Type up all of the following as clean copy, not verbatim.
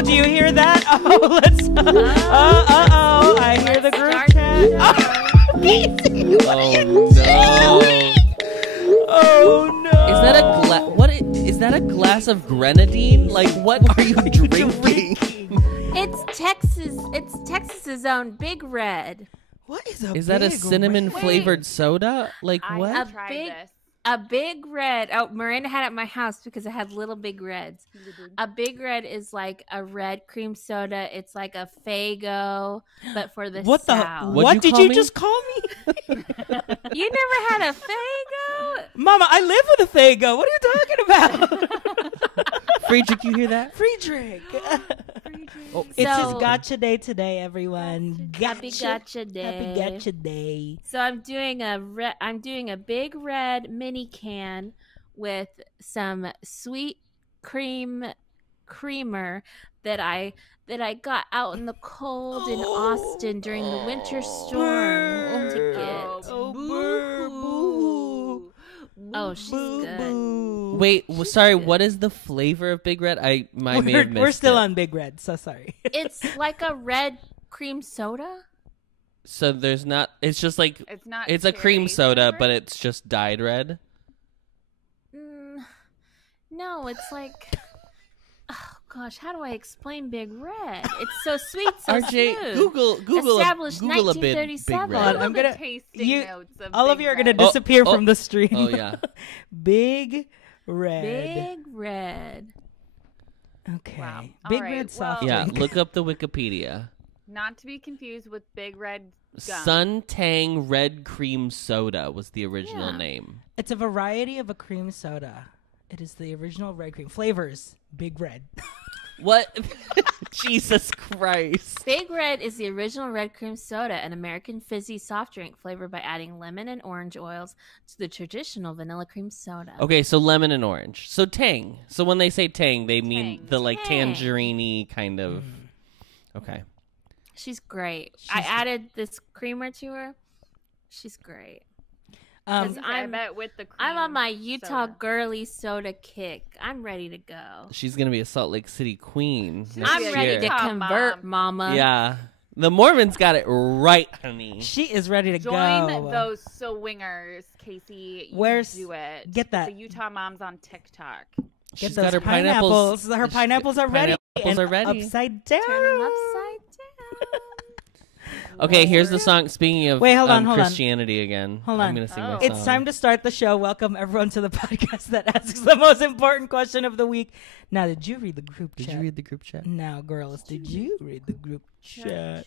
Oh, do you hear that? Oh, let's. Oh, I hear the group chat. Casey, what are you doing? Oh no! Is that a is that a glass of grenadine? Like, what are you drinking? It's Texas. It's Texas's own Big Red. What is a? Is that a big cinnamon red? flavored soda? Like what? A Big Red. Oh, Miranda had it at my house because it had little Big Reds. A Big Red is like a red cream soda. It's like a Faygo, but for the What South. the? What did you just call me? You never had a Faygo? Mama, I live with a Faygo. What are you talking about? Friedrich, you hear that? Free drink. Oh, It's his gotcha day today, everyone. Happy Gotcha Day. Happy Gotcha Day. So I'm doing a Big Red mini can with some sweet creamer that I got out in the cold in Austin during the winter storm to get. Oh, she's good. Wait, sorry. What is the flavor of Big Red? I may have missed We're still it. on Big Red, so sorry. It's like a red cream soda. So there's not. It's just like It's not. it's a cream soda, flavor? but it's just dyed red. No, it's like. Oh gosh, how do I explain Big Red? It's so sweet, so RJ, smooth. Google Established a bit Big 1937. Red. I'm gonna- tasting notes of All of Big you are Red. going to disappear Oh, from the stream. Oh yeah. Big Red. Big Red. Okay. Wow. Big All right, Red soft Yeah, drink. look up the Wikipedia. Not to be confused with Big Red Gum. Suntang Red Cream Soda was the original Yeah. name. It's a variety of a cream soda. It is the original red cream. Flavors, Big Red. What? Jesus Christ. Big Red is the original red cream soda, an American fizzy soft drink flavored by adding lemon and orange oils to the traditional vanilla cream soda. Okay, so lemon and orange. So tang. So when they say tang, they mean Tang. the like Tang. tangerine kind of. Okay. She's great. I added this creamer to her. She's great. Um, I bet with the cream I'm on my Utah soda. girly soda kick. I'm ready to go. She's going to be a Salt Lake City queen. She's next I'm Yeah, ready year. to Utah convert, mom. mama. Yeah. The Mormons got it right, honey. she is ready to Join go. those swingers, Casey. You Where's- do it? get that. The Utah moms on TikTok. Get She's those got her pineapples. Her pineapples are ready. Pineapples are ready. Upside down. Turn them upside down. Okay, here's the song. Speaking of Wait, hold on. Christianity again. Hold I'm on. going to sing my Oh. song. It's time to start the show. Welcome everyone to the podcast that asks the most important question of the week. Now, did you read the group chat? Did you read the group chat? Now, girls, did you read the group chat?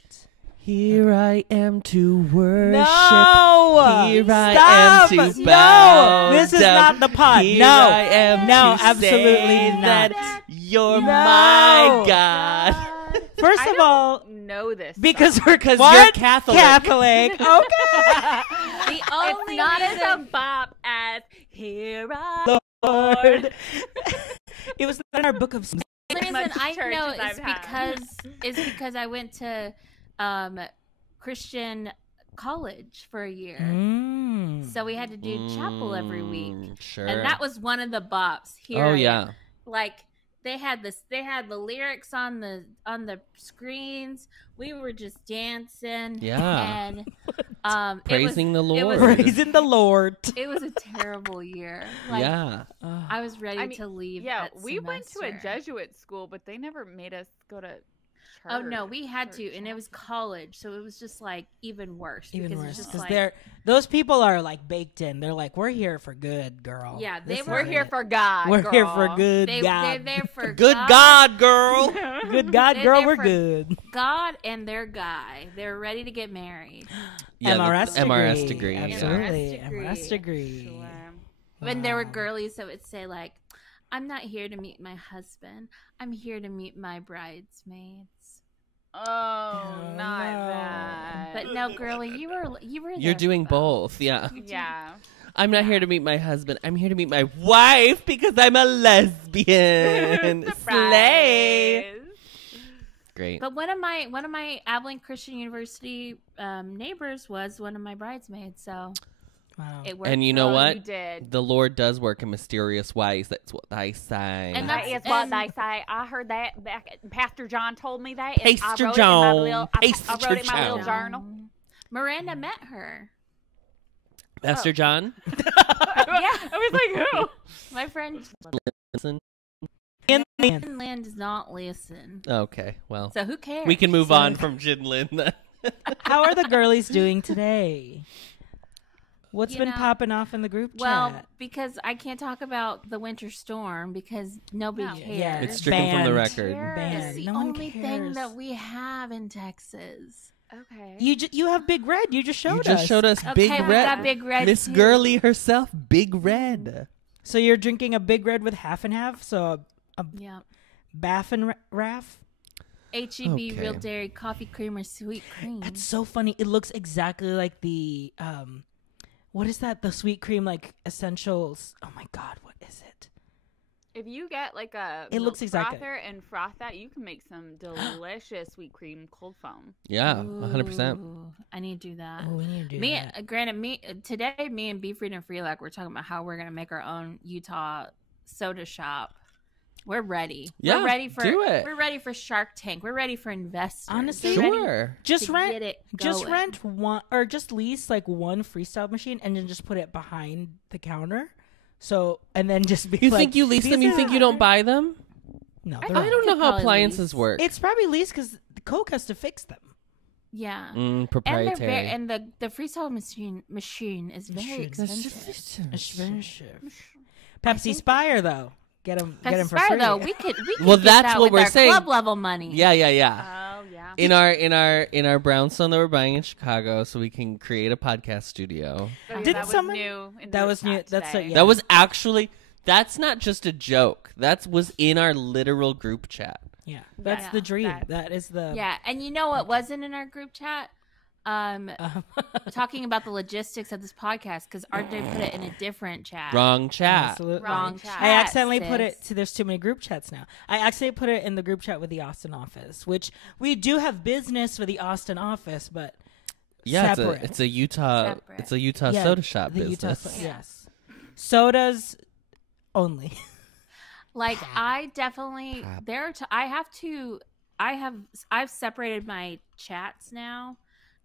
Here I am to worship. No! Here I Stop! am to No! bow This is down. not the pod. Here No. I am No, to absolutely say not. that you're No. my God. First I of all, don't know this. because song. you're Catholic. Catholic. Okay. The It's only not as a reason bop as Here I Lord. It was not in our book of. the reason much I church know as is I've had. because I went to Christian college for a year. So we had to do chapel every week. Sure. And that was one of the bops. Here Oh, I am. yeah. Like they had the lyrics on the screens. We were just dancing. Yeah. And Praising the it was- Lord. Praising the Lord. it was a terrible year. Like, Yeah. I was ready I mean, to leave. Yeah, that we went to a semester. Jesuit school, but they never made us go to church. Oh no, we had to, or and it was chapel. college, so it was just like even worse. Even because worse, it's just because like, those people are like baked in. They're like, we're here for good, girl. Yeah, they This were- We're is here it. for God. We're here girl. for good they're God. there for Good God, girl. Good God, They're girl, there we're for- good. God and their guy. They're ready to get married. Yeah, MRS the degree. MRS degree. Yeah. Absolutely. MRS MRS degree. Sure. When there were Wow. girlies that would say like, "I'm not here to meet my husband. I'm here to meet my bridesmaids." Oh, Oh, not no. that. But no, girlie, you were You're there for doing both. Yeah. yeah. I'm not here to meet my husband. I'm here to meet my wife because I'm a lesbian. Slay. Surprise. Great. But one of my Abilene Christian University neighbors was one of my bridesmaids. So Wow. It worked. And you know Oh, what? You did. The Lord does work in mysterious ways. That's what they say. And That that's- is what and- they say. I heard that back. Pastor John told me that. and I Pastor wrote John. It in my little, I Pastor wrote it in my little John. journal. Miranda met her. Pastor John? Yeah. I was like, who? My friend Listen. Lynn does not listen. Okay, well. So who cares? We can move on from Jin Lin then. How are the girlies doing today? What's You been know, popping off in the group Well, chat? because I can't talk about the winter storm because nobody No. cares. Yeah, It's stricken from the Banned. record. Banned. It's the No one only thing cares. that we have in Texas. Okay. You have Big Red. You just showed You us. just showed us Okay, Big we Red. got Big Red Miss too. Girly herself, Big Red. So you're drinking a Big Red with half and half. So a Yeah. Baff and Raff. H-E-B Okay. Real Dairy Coffee Creamer Sweet Cream. That's so funny. It looks exactly like the what is that? The sweet cream like essentials. Oh my god, what is it? If you get like a It looks milk exactly- frother and froth that, you can make some delicious sweet cream cold foam. Yeah, 100%. Ooh, I need to do that. Oh, we need to do Me, that. today, me and Beef Reed and Freelac were talking about how we're gonna make our own Utah soda shop. We're ready. Yeah, we're ready for do it. We're ready for Shark Tank. We're ready for investors. Honestly, We're ready Sure. Just to rent get it just going. rent one or just lease like one freestyle machine and then just put it behind the counter. So and then just be You like, think you lease them? "These You think are- you don't buy them? No, I they're I not. don't know could how probably appliances lease. work. It's probably leased because Coke has to fix them. Yeah. Mm, And proprietary. they're and the freestyle machine is very Machine. expensive. Expensive. Pepsi Spire though, get them for Spire, free. though, we could Well, get that's that what with we're our saying. club level money. Yeah, yeah, yeah. Oh yeah. In our brownstone that we're buying in Chicago, so we can create a podcast studio. Oh, yeah, Didn't that someone- was new in the that was chat new- that's today. a- yeah. That was actually. That's not just a joke. That was in our literal group chat. Yeah, that's Yeah, the dream. that- That is the Yeah, and you know what wasn't in our group chat? Talking about the logistics of this podcast because RJ put it in a different chat. Wrong chat. Absolutely. Wrong chat. I accidentally put sis. it to there's too many group chats now. I accidentally put it in the group chat with the Austin office, which we do have business for the Austin office, but Yeah, separate. it's a Utah. Separate. It's a Utah Yeah, soda shop the business. Utah, yes, sodas only. Like I definitely Pop. I've separated my chats now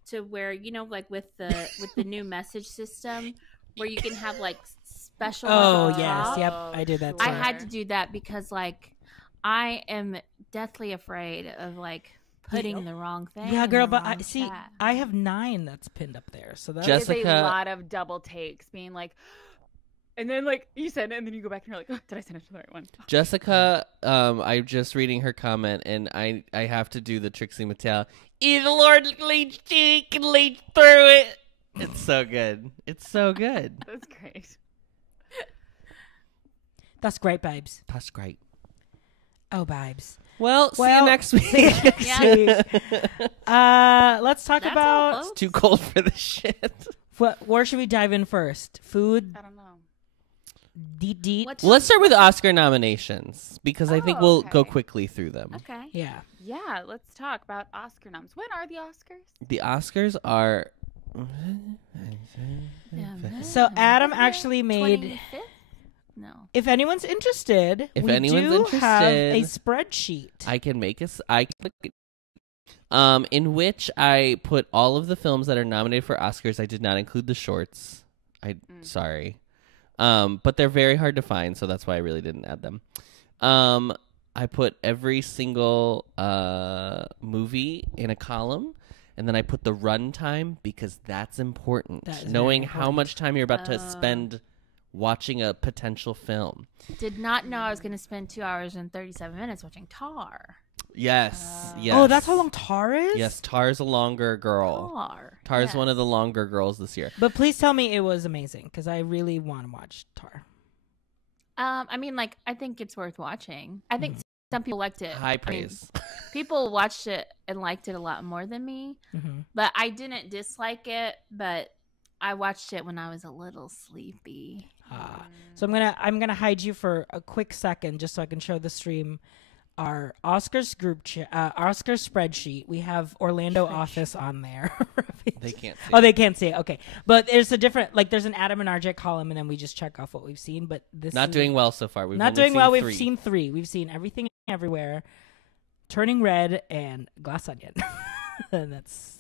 to where like with the new message system where you can have like special Oh ones at the yes, top. yep, I did that. I Too. I had to do that because like I am deathly afraid of like putting the wrong thing. Yeah, in girl, the but I wrong see. chat. I have 9 that's pinned up there, so that's Just- It's Jessica- a lot of double takes, being like, and then like you said it, and then you go back and you're like, oh, did I send it to the right one? Jessica, I'm just reading her comment, and I have to do the Trixie Mattel. Either Lord leads you can lead through it. It's so good. It's so good. That's great. that's great, babes. That's great. Oh, babes. Well, see Well, you next week. Yeah. Let's talk That's about all, folks. Too cold for the shit. where should we dive in first? Food, I don't know. deet. What's Well, let's start with Oscar nominations because I think Oh, we'll go okay. quickly through them. Okay. Yeah. Yeah, let's talk about Oscar noms. When are the Oscars? The Oscars are. So Adam actually made. 25th? No. If anyone's interested, If we anyone's do have a interested, spreadsheet. I can make a. In which I put all of the films that are nominated for Oscars. I did not include the shorts. Sorry. But they're very hard to find, so that's why I really didn't add them. I put every single movie in a column, and then I put the runtime because that's important. That is Knowing very how important. much time you're about to spend watching a potential film. Did not know I was going to spend 2 hours and 37 minutes watching Tar. Yes. Yes. Oh, that's how long Tar is? Yes, Tar's a longer girl. Tar. Tar's one of the Yes. longer girls this year. But please tell me it was amazing because I really want to watch Tar. I mean, like, I think it's worth watching. I think some people liked it. High I mean, praise. people watched it and liked it a lot more than me. Mm-hmm. But I didn't dislike it, but I watched it when I was a little sleepy. So I'm gonna hide you for a quick second just so I can show the stream our Oscars Oscars spreadsheet. We have Orlando office on there. They can't see. Oh, they can't see it. Okay. But there's a different, like, there's an Adam and RJ column, and then we just check off what we've seen. But this Not is doing well so far. We've not only doing seen well. 3. We've seen 3. We've seen Everything Everywhere, Turning Red, and Glass Onion. And that's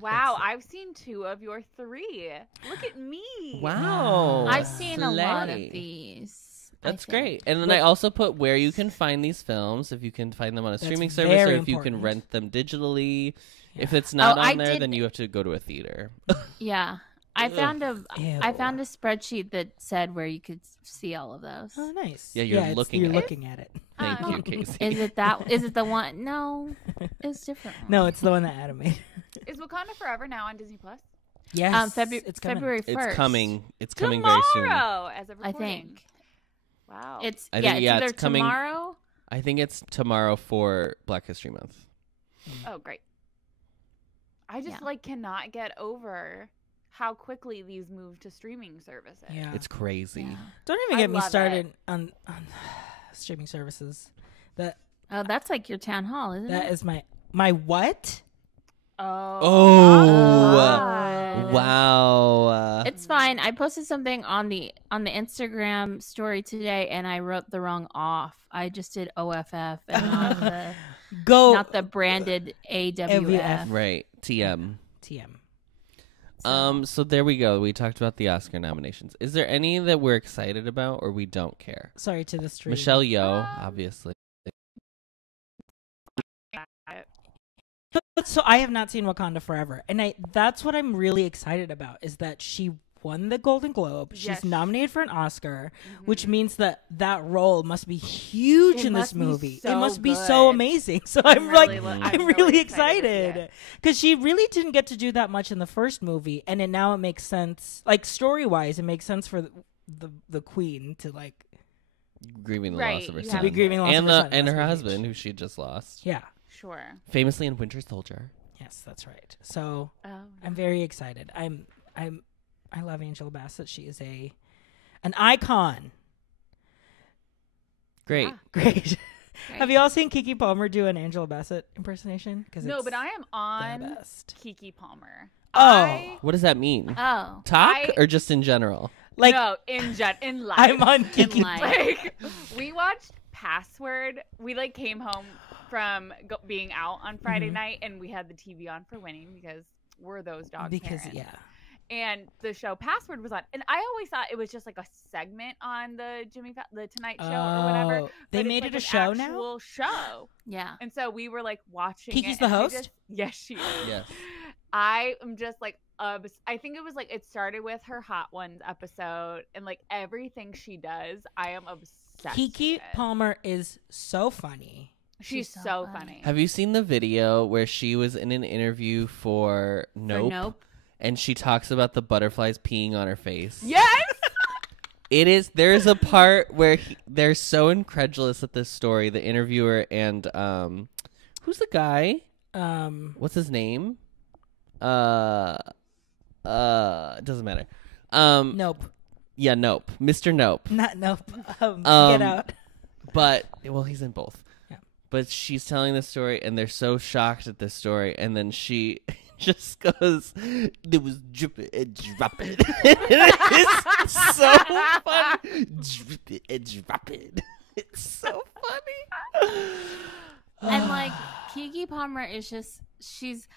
Wow, I've seen 2 of your 3. Look at me. Wow. I've seen a lot of Slay. these. That's I think. great. And then I also put where you can find these films, if you can find them on a streaming service, or very if you can important. rent them digitally. Yeah. If it's not Oh, on I there, did- then you have to go to a theater. Yeah. I found a Ew. spreadsheet that said where you could see all of those. Oh, nice. Yeah, you're it's- looking You're at it. looking at it. Thank you, Casey. Is it that? Is it the one? No, it's different. One. No, it's the one that Adam made. Is Wakanda Forever now on Disney Plus? Yes. It's coming. February 1st. It's coming. It's coming Tomorrow, very soon. as of I recording. think Wow. it's I think, it's yeah, either it's coming- tomorrow. I think it's tomorrow for Black History Month. Oh, great. I just Yeah. like cannot get over how quickly these move to streaming services. Yeah. It's crazy. Yeah. Don't even I get me love started on streaming services. That Oh, that's like your town hall, isn't that it? is my what? Oh. Oh, God. wow. It's fine. I posted something on the Instagram story today, and I wrote the wrong off. I just did OFF and Go not the branded AWF. AWF. Right. TM. TM. So there we go. We talked about the Oscar nominations. Is there any that we're excited about or we don't care? Sorry to the stream. Michelle Yeoh, obviously. So I have not seen Wakanda Forever, and that's what I'm really excited about is that she won the Golden Globe. She's Yes. nominated for an Oscar, which means that role must be huge It in this must be movie. It so must be so good. amazing. So I'm really I'm really excited to see excited because she really didn't get to do that much in the first movie, and now it makes sense. Like story wise, it makes sense for the queen to like Grieving the Right, loss of her you son. have to be grieving the loss of and her son. and That's her huge. husband, who she just lost. Yeah. Sure. Famously in Winter Soldier. Yes, that's right. So Oh. I'm very excited. I love Angela Bassett. She is an icon. Great. Yeah. Great. Have you all seen Keke Palmer do an Angela Bassett impersonation? No, but I am the on best. Keke Palmer. Oh. What does that mean? Oh, Talk I- or just in general? Like no, in life. I'm on in Keke. life. Like we watched Password. We like came home from being out on Friday night, and we had the TV on for Winning because we're those dog Because parents. yeah. And the show Password was on, and I always thought it was just like a segment on the the Tonight Show or whatever. Oh, they but it's, made like, it a an show now? actual show. yeah. And so we were like watching. Kiki's it, the and I host? just- yes, she is. Yes. I am just like, I think it was like it started with her Hot Ones episode, and like everything she does, I am obsessed. Keke with. Palmer is so funny. She's She's so so funny. funny. Have you seen the video where she was in an interview for Nope? Nope. And she talks about the butterflies peeing on her face. Yes. There's a part where they're so incredulous at this story, the interviewer and who's the guy? What's his name? It doesn't matter. Nope. Yeah, Nope. Mr. Nope. Not nope. Get Um, out. But he's in both. Yeah. But she's telling the story, and they're so shocked at this story, and then she just goes, "There was dripping and dropping." It's so funny. Dripping and dropping. It's so funny. And like Keke Palmer is just she's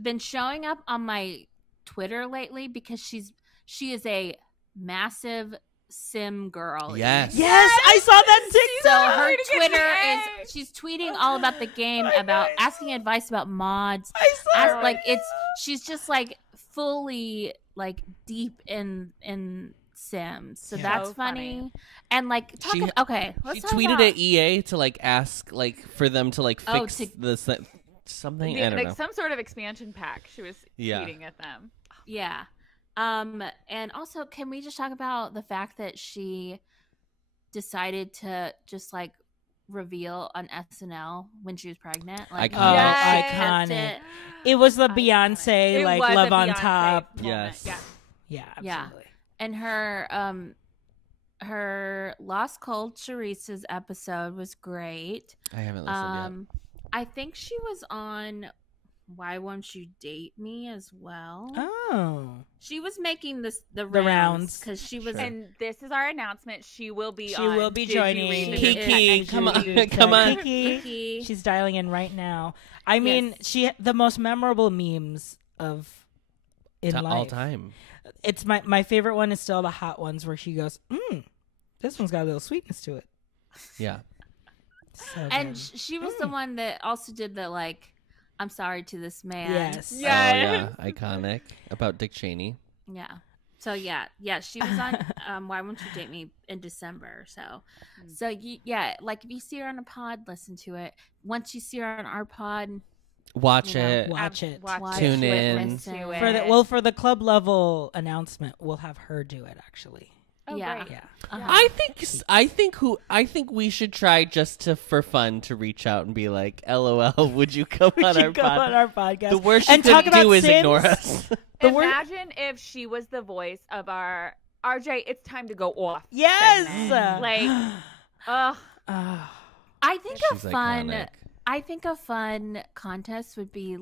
been showing up on my Twitter lately because she is a massive sim girl. Yes. Yes, I saw that So TikTok. her to get Twitter the is she's tweeting all about the game, about asking advice about mods. I saw it. Like she's just like fully like deep in Sims. So Yeah. that's So funny. funny. And like talk She- okay, let's She talk tweeted about, at EA to like ask like for them to like Oh, fix to- the something. I don't like know. some sort of expansion pack. She was Yeah. tweeting at them. Yeah. And also can we just talk about the fact that she decided to just like reveal on SNL when she was pregnant? Like Iconic. she kept Iconic. it. It was the Iconic. Beyonce It like was a Love on Beyonce Top. moment. Yes. Yeah. Yeah, Yeah. absolutely. And her Lost Culturistas episode was great. I haven't listened I think she was on Why Won't You Date Me as well. Oh. She was making the rounds. rounds because she was. Sure. And this is our announcement. She will be Did you joining. read the Kiki, chat? come on, come on. Kiki. She's dialing in right now. I mean, the most memorable memes of in life. All time. It's my favorite one is still the hot ones where she goes, this one's got a little sweetness to it. Yeah. So And good. she was the one that also did the I'm sorry to this man. Yes. Oh, Yes. yeah. Iconic. About Dick Cheney. Yeah. So yeah, she was on Why Won't You Date Me in December. So if you see her on a pod, listen to it. Once you see her on our pod, Watch You know, it. Watch it. Tune in. listen to For it. the club level announcement, we'll have her do it actually. Oh, Yeah. great. Yeah. Uh-huh. I think we should try just for fun to reach out and be like, LOL, would you come on our on our podcast. The worst you and talk could about do is sins. ignore us. Imagine if she was the voice of our RJ. It's time to go off. Yes. segment. Like, ugh. I think She's a iconic. fun contest would be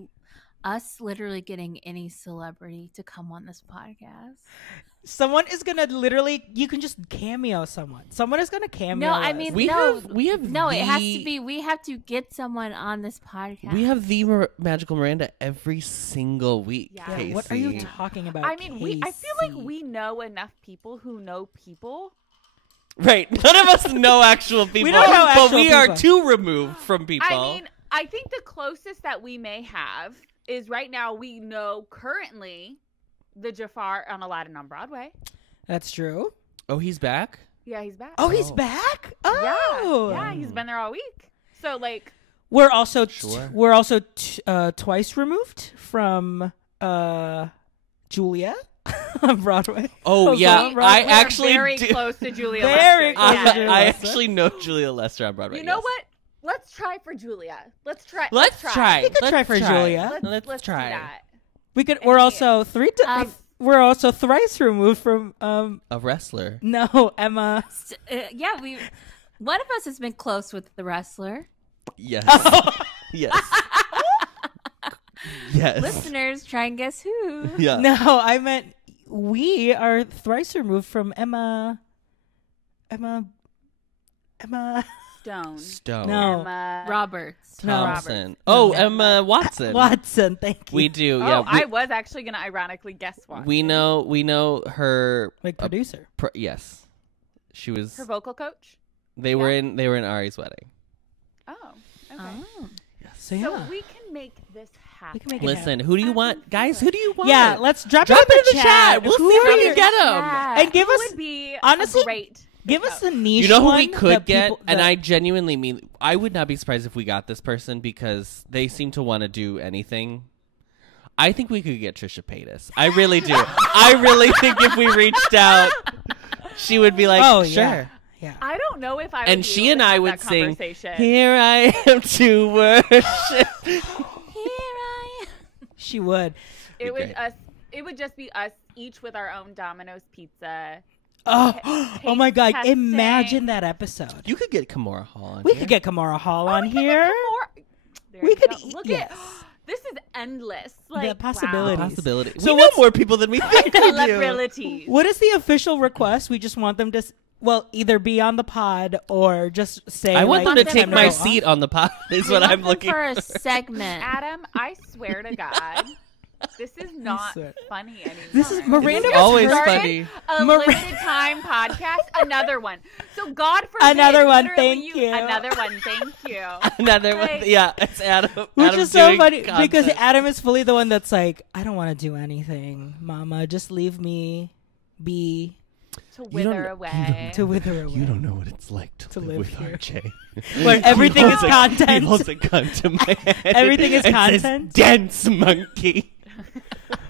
us literally getting any celebrity to come on this podcast. Someone is gonna literally. You can just cameo someone. Someone is gonna cameo. No, I us. mean We have it has the- to be. We have to get someone on this podcast. We have the Magical Miranda every single week. Yeah. Yeah, Casey. what are you talking about? I mean, I feel like Casey? we know enough people who know people. Right. None of us know actual people. don't know but actual we are people. too removed from people. I mean, I think the closest that we may have is right now we know currently the Jafar on Aladdin on Broadway. That's true. Oh, he's back? Yeah, he's back. Oh, he's Oh. back. Oh, Yeah, he's been there all week. So like, We're also Sure. twice removed from Julia on Broadway. Oh, Jose yeah. on Broadway. I actually very do. close to Julia Very Lester. close to Yeah. Julia I Lester. actually know Julia Lester on Broadway. You know yes. what? Let's try for Julia. Let's try. Let's try. We could try for Julia. Let's Let's do try. that. We could. I We're mean, also we're also thrice removed from A wrestler. no Emma. One of us has been close with the wrestler. Yes. Yes. Yes. Listeners, try and guess who. Yeah. No, I meant we are thrice removed from Emma. Stone. Stone. No. Emma Roberts. No. Thompson. Roberts. Oh, No. Emma Watson. Watson. Thank you. We do. Oh, Yeah. I was actually gonna ironically guess one. We know her. Like producer. Yes. She was. Her vocal coach. They were in Ari's wedding. Oh. Okay. Oh. So So yeah. we can make this happen. We can make it Listen, who do you want, guys? Who do you want? Yeah, let's drop Drop it in the chat. We'll Who see if are we your- can get them. And give Who us would be honestly, a great. Give us the niche. You know who one we could that get, people- and that- I genuinely mean, I would not be surprised if we got this person because they seem to want to do anything. I think we could get Trisha Paytas. I really do. I really think if we reached out, she would be like, Oh, sure. yeah. Yeah. I don't know if I. Would And be she able and to I have would that sing, conversation. "Here I am to worship." Here I am. She would. It would great. us. It would just be us each with our own Domino's pizza. Oh my God! testing. Imagine that episode. You could get Kimora Hall on We here. could get Kamara Hall on we could here. get more. There We you could go. eat- Look yes. at this is endless. The Like possibilities. Wow. Possibility. So we know what's- more people than we think we do. Celebrities. What is the official request? We just want them to, either be on the pod or just say. I want like, them to it's take time my go seat off. on the pod. Is We what want I'm them looking for a segment. Adam, I swear to God, this is not swear. funny anymore. This is Miranda. It's was always hurt. funny. A Mir- limited time podcast. Another one. So God forbid. Another one, literally thank you. Another one. Thank you. Another one. Like- Yeah, it's Adam. Which Adam is so doing funny because content. Adam is fully the one that's like, I don't want to do anything, Mama. Just leave me be To wither don't- away. to wither away. You don't know what it's like to, live live with here. RJ. Where everything is He content. holds a gun to my head. Everything is and says, content. Dense monkey.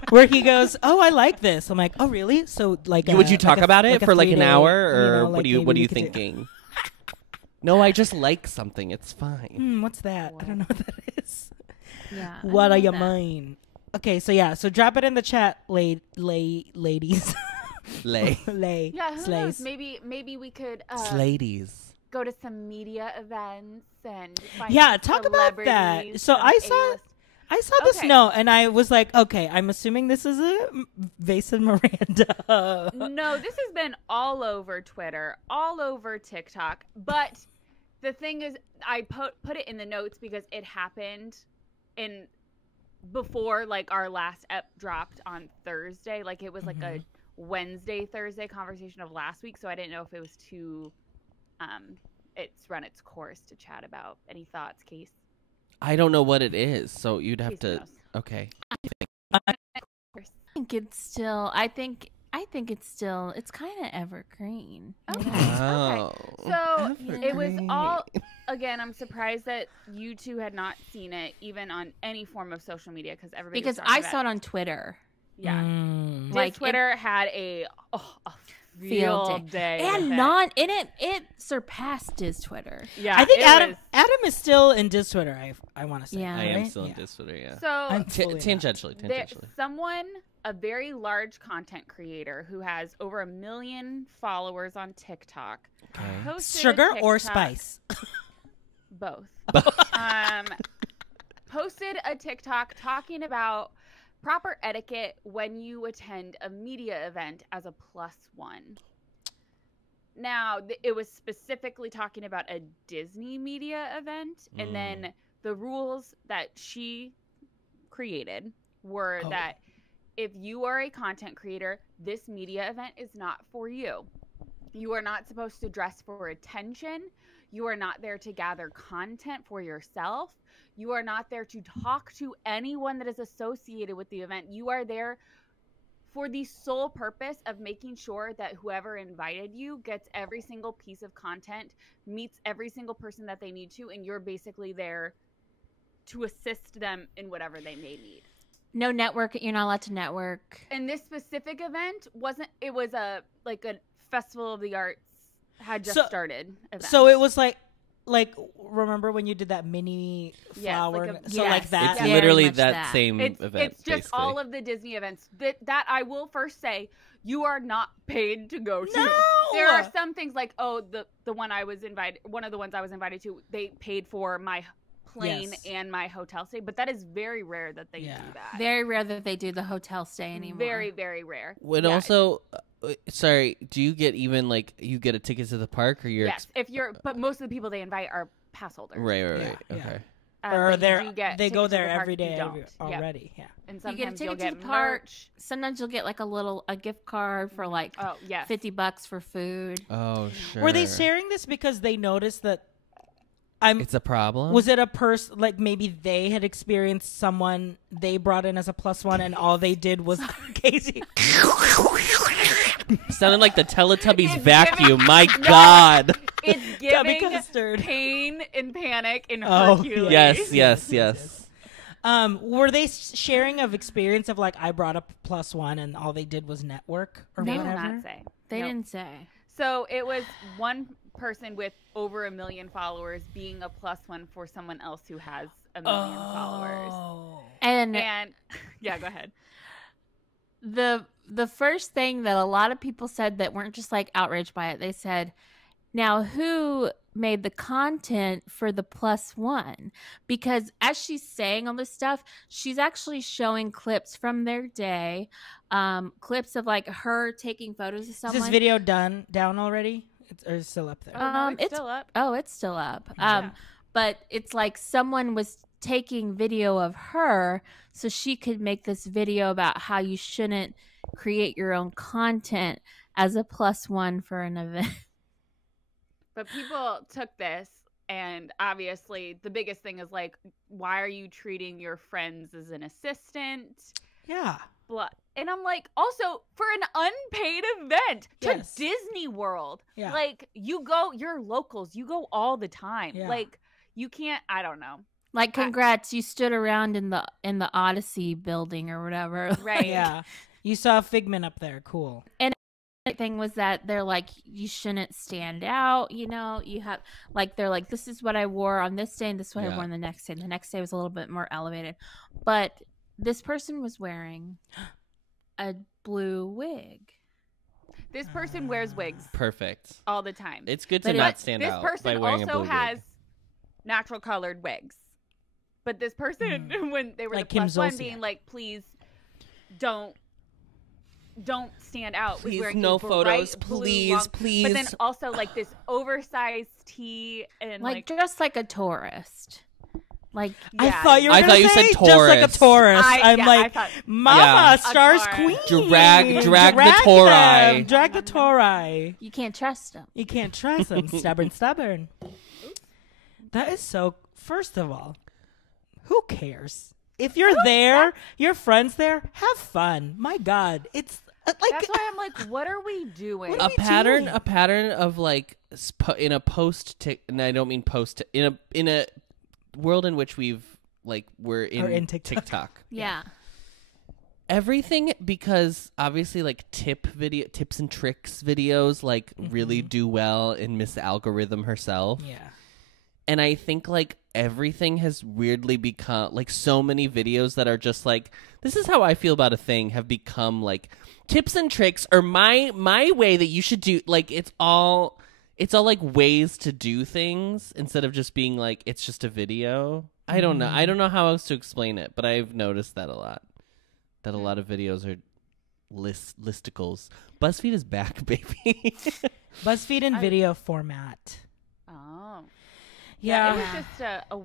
Where he goes, oh, I like this. I'm like, oh, really? So like, Would you talk about it for like an 3-day, hour, or like what are you maybe we could do- thinking? No, I just like something. It's fine. What's that? I don't know what that is. Yeah. I What know are you that. mine? Okay, so yeah, so drop it in the chat, ladies. Lay. Lay. Yeah, who slays. knows? Maybe we could Ladies. go to some media events and find Yeah, some talk about that. celebrities, So some I saw- A-list- I saw this note and I was like, okay, I'm assuming this is a vase of Miranda. No, this has been all over Twitter, all over TikTok. But the thing is, I put it in the notes because it happened before like our last ep dropped on Thursday. Like it was like a Wednesday, Thursday conversation of last week. So I didn't know if it was too, it's run its course to chat about. Any thoughts, Case? I don't know what it is, so you'd have to. knows. Okay. I think it's still. It's kind of evergreen. Okay. Oh. So it was Evergreen. all, again, I'm surprised that you two had not seen it even on any form of social media because everybody Because was talking I about saw it on Twitter. Yeah. Mm. Like, Twitter had a field day. And with it. it surpassed his Twitter. Yeah. I think it Adam was- is still in Diz Twitter. I want to say. Yeah. I am right? still in Yeah. this Twitter, yeah. So I'm fully not. Tangentially. someone, a very large content creator who has over 1 million followers on TikTok, Okay. posted a Sugar or TikTok- spice? Both. Posted a TikTok talking about proper etiquette when you attend a media event as a +1. Now, it was specifically talking about a Disney media event, and then the rules that she created were that if you are a content creator, this media event is not for you. You are not supposed to dress for attention. You are not there to gather content for yourself. You are not there to talk to anyone that is associated with the event. You are there for the sole purpose of making sure that whoever invited you gets every single piece of content, meets every single person that they need to, and you're basically there to assist them in whatever they may need. No network. You're not allowed to network. And this specific event it was a Festival of the Arts had just started event. So it was like remember when you did that mini flower? like a- so yes. like that. It's Very literally much that that. same it's event. just basically. all of the Disney events that I will first say you are not paid to go to. No! There are some things like the one I was invited, one of the ones I was invited to, they paid for my plane Yes. and my hotel stay, but that is very rare that they do that. Very rare that they do the hotel stay anymore. Very, very rare. When Yeah, also, sorry, do you get even you get a ticket to the park or you're yes, but most of the people they invite are pass holders. right, Yeah. okay. Or but you do get they go tickets to there the park, every you day don't. Yep. already. Yeah. And You get a sometimes you'll ticket to get the park. merch. Sometimes you'll get like a gift card for like Oh yes, $50 for food. Oh, sure. Were they sharing this because they noticed that It's a problem. was it a person like maybe they had experienced someone they brought in as a +1 and all they did was Casey. Sounded like the Teletubbies It's vacuum. giving- My No. God. It's Tubby giving custard. pain and panic in Oh, Hercules. Yes. Were they sharing of experience of like I brought up +1 and all they did was network or They did whatever? not say. They Nope. didn't say. So it was one person with over 1 million followers being a +1 for someone else who has 1 million followers. Oh. And And yeah, go ahead. the first thing that a lot of people said that weren't just like outraged by it, they said, now who made the content for the +1? Because as she's saying all this stuff, she's actually showing clips from their day, clips of like her taking photos of Is someone. this video down already? Or is it still up there? Oh, no, it's it's still up. Oh, it's still up. Yeah. But it's like someone was taking video of her so she could make this video about how you shouldn't create your own content as a +1 for an event. But people took this, and obviously the biggest thing is like, why are you treating your friends as an assistant? Yeah. Blah. And I'm like, also for an unpaid event to Yes. Disney World, Yeah. like you're locals, you go all the time. Yeah. Like you can't. I don't know. Like, congrats, you stood around in the Odyssey building or whatever. Right. Yeah. You saw a Figment up there. Cool. The thing was that they're like, you shouldn't stand out, you know, you have like, they're like, this is what I wore on this day and this is what I Yeah. wore on the next day. And the next day was a little bit more elevated, but this person was wearing a blue wig. This person wears wigs Perfect. all the time. It's good to But not But stand this out by person wearing a also blue has wig. natural colored wigs. But this person, when they were Like the Kim plus one, Zolciak. being like, please don't stand out. Please, with wearing no a bright photos, blue please, long- please. But then also like this oversized tee and Like dressed like a tourist. Like I yeah. thought you were I gonna thought you say said just like a tourist. tourist. I'm I like, thought- Mama, Yeah. stars A queen. Drag the Torai. Drag the Torai. you can't trust them. You can't trust them. Stubborn. That is so. First of all, who cares? If you're there, your friends there, have fun. My God, it's like That's why I'm like, what are we doing? What a are we pattern doing? a pattern of like in a post and I don't mean post in a world in which we're in TikTok. Yeah. Everything, because obviously like tips and tricks videos like really do well in Miss Algorithm herself. yeah. And I think like everything has weirdly become like so many videos that are just like, this is how I feel about a thing, have become like tips and tricks or my way that you should do. Like it's all like ways to do things instead of just being like, it's just a video. I don't know. I don't know how else to explain it, but I've noticed that a lot. That a lot of videos are listicles. BuzzFeed is back, baby. BuzzFeed in video format. Oh. Yeah. It was just a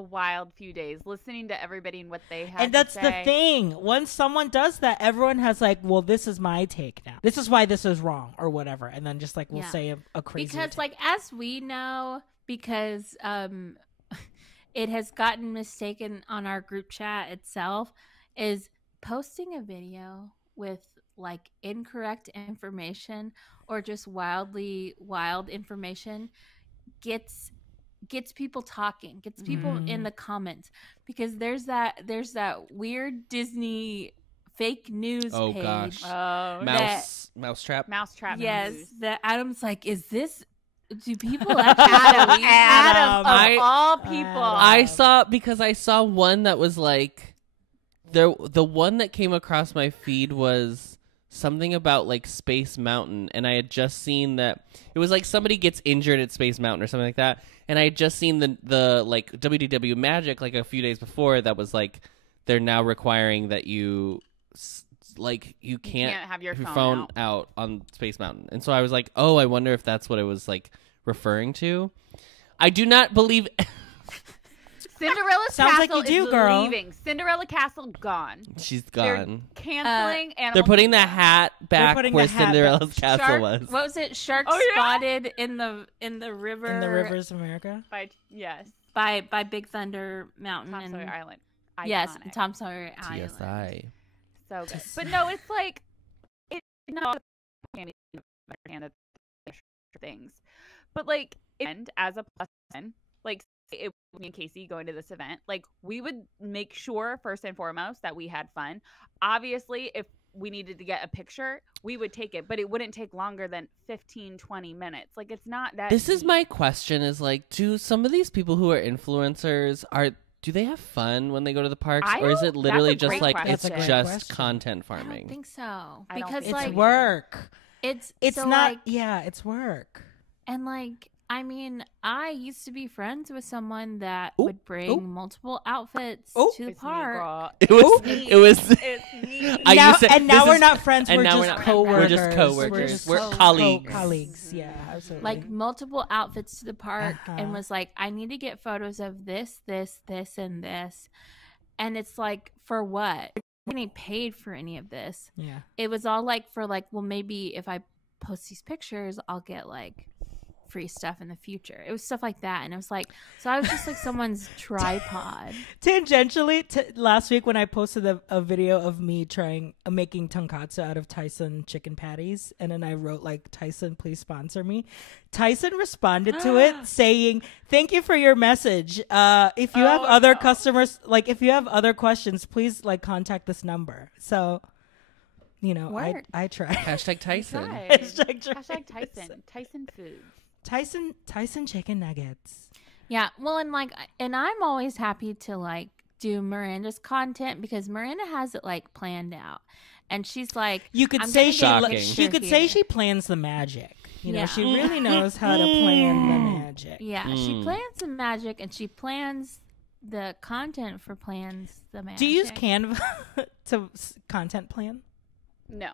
wild few days listening to everybody and what they had And that's to the say. thing. Once someone does that, everyone has like, well, this is my take now. This is why this is wrong or whatever. And then just like we'll Yeah. say a crazy Because take. like as we know, because it has gotten mistaken on our group chat itself, is posting a video with like incorrect information or just wildly wild information gets people talking, gets people in the comments, because there's that weird Disney fake news Oh, page. gosh. Oh, Mousetrap. Mousetrap. Yes, news. that Adam's like, is this? Do people actually? Adam, I- of all people. I saw one that was like the one that came across my feed was something about like Space Mountain, and I had just seen that it was like somebody gets injured at Space Mountain or something like that, and I had just seen the like WDW Magic like a few days before that was like they're now requiring that you can't have your phone out on Space Mountain, and so I was like, oh, I wonder if that's what it was like referring to. I do not believe. Cinderella Sounds like Castle you do, is girl. leaving. Cinderella Castle gone. She's They're gone. canceling Animal They're putting the Kingdom. hat back putting where the hat Cinderella's castle Shark, was. what was it? Shark Oh, yeah? spotted in the river in the rivers of America. Yes. by Big Thunder Mountain Tom and Sawyer Island. yes, Iconic. Tom Sawyer Island. TSI. So good. But no, it's like it's not understand things. But like and as a plus one, like it, me and Casey going to this event, like we would make sure first and foremost that we had fun. Obviously, if we needed to get a picture, we would take it, but it wouldn't take longer than 15-20 minutes. Like it's not that This is deep. my question: is like, do some of these people who are influencers do they have fun when they go to the parks, I or is don't- it literally that's a just great like it's question. That's a great just question. content I farming? don't think so I don't because think It's like so. work. it's It's so, not. like, Yeah, it's work. and like I mean I used to be friends with someone that Ooh, would bring ooh. multiple outfits Ooh. to the It's me, park. girl. It was. me. It was. It's me. I now, used to- and now this we're is- not friends. and We're now just we're not- coworkers. we're just coworkers. just We're co- colleagues. Colleagues. Yeah, absolutely. Like multiple outfits to the park Uh-huh. and was like, I need to get photos of this, and this. And it's like, for what? I'm getting paid for any of this. yeah. It was all like for like, well, maybe if I post these pictures, I'll get like free stuff in the future. It was stuff like that. And it was like, so I was just like someone's tripod. Tangentially, last week when I posted a video of me making tonkatsu out of Tyson chicken patties, and then I wrote like, Tyson, please sponsor me. Tyson responded to it saying, thank you for your message. If you have other customers, like if you have other questions, please like contact this number. So, you know, Work. I try. Hashtag Tyson. Tried. Hashtag Tyson. Tyson Foods. Tyson chicken nuggets. Yeah. Well, and I'm always happy to like do Miranda's content because Miranda has it like planned out. And she's like, You could I'm say gonna she get a Shocking. picture you could say here. she plans the magic. You know, Yeah. she really knows how to plan the magic. Yeah, she Mm. plans the magic and she plans the content for plans the magic. Do you use Canva to content plan? No,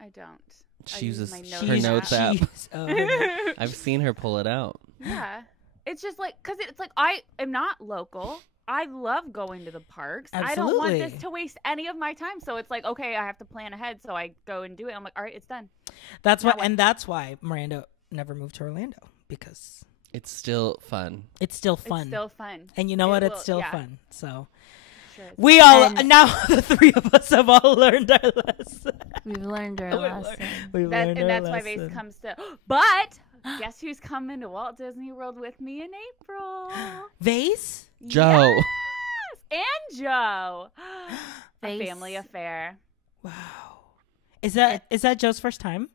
I don't. She uses my her notes app. Oh, I've seen her pull it out. Yeah. It's just like, because it's like, I am not local. I love going to the parks. I don't want Absolutely. this to waste any of my time. So it's like, okay, I have to plan ahead. So I go and do it. I'm like, all right, it's done. that's why, That way. and that's why Miranda never moved to Orlando, because It's still fun. it's still fun. It's still fun. And you know what? It It's will- still yeah. fun. So Sure is. we all And- now the three of us have all learned our lesson. We've learned our lesson. We've That, learned and our that's why Vase lesson. comes to. But guess who's coming to Walt Disney World with me in April? Vase? Joe. Yes! And Joe. A Vase. family affair. Wow. Is that Joe's first time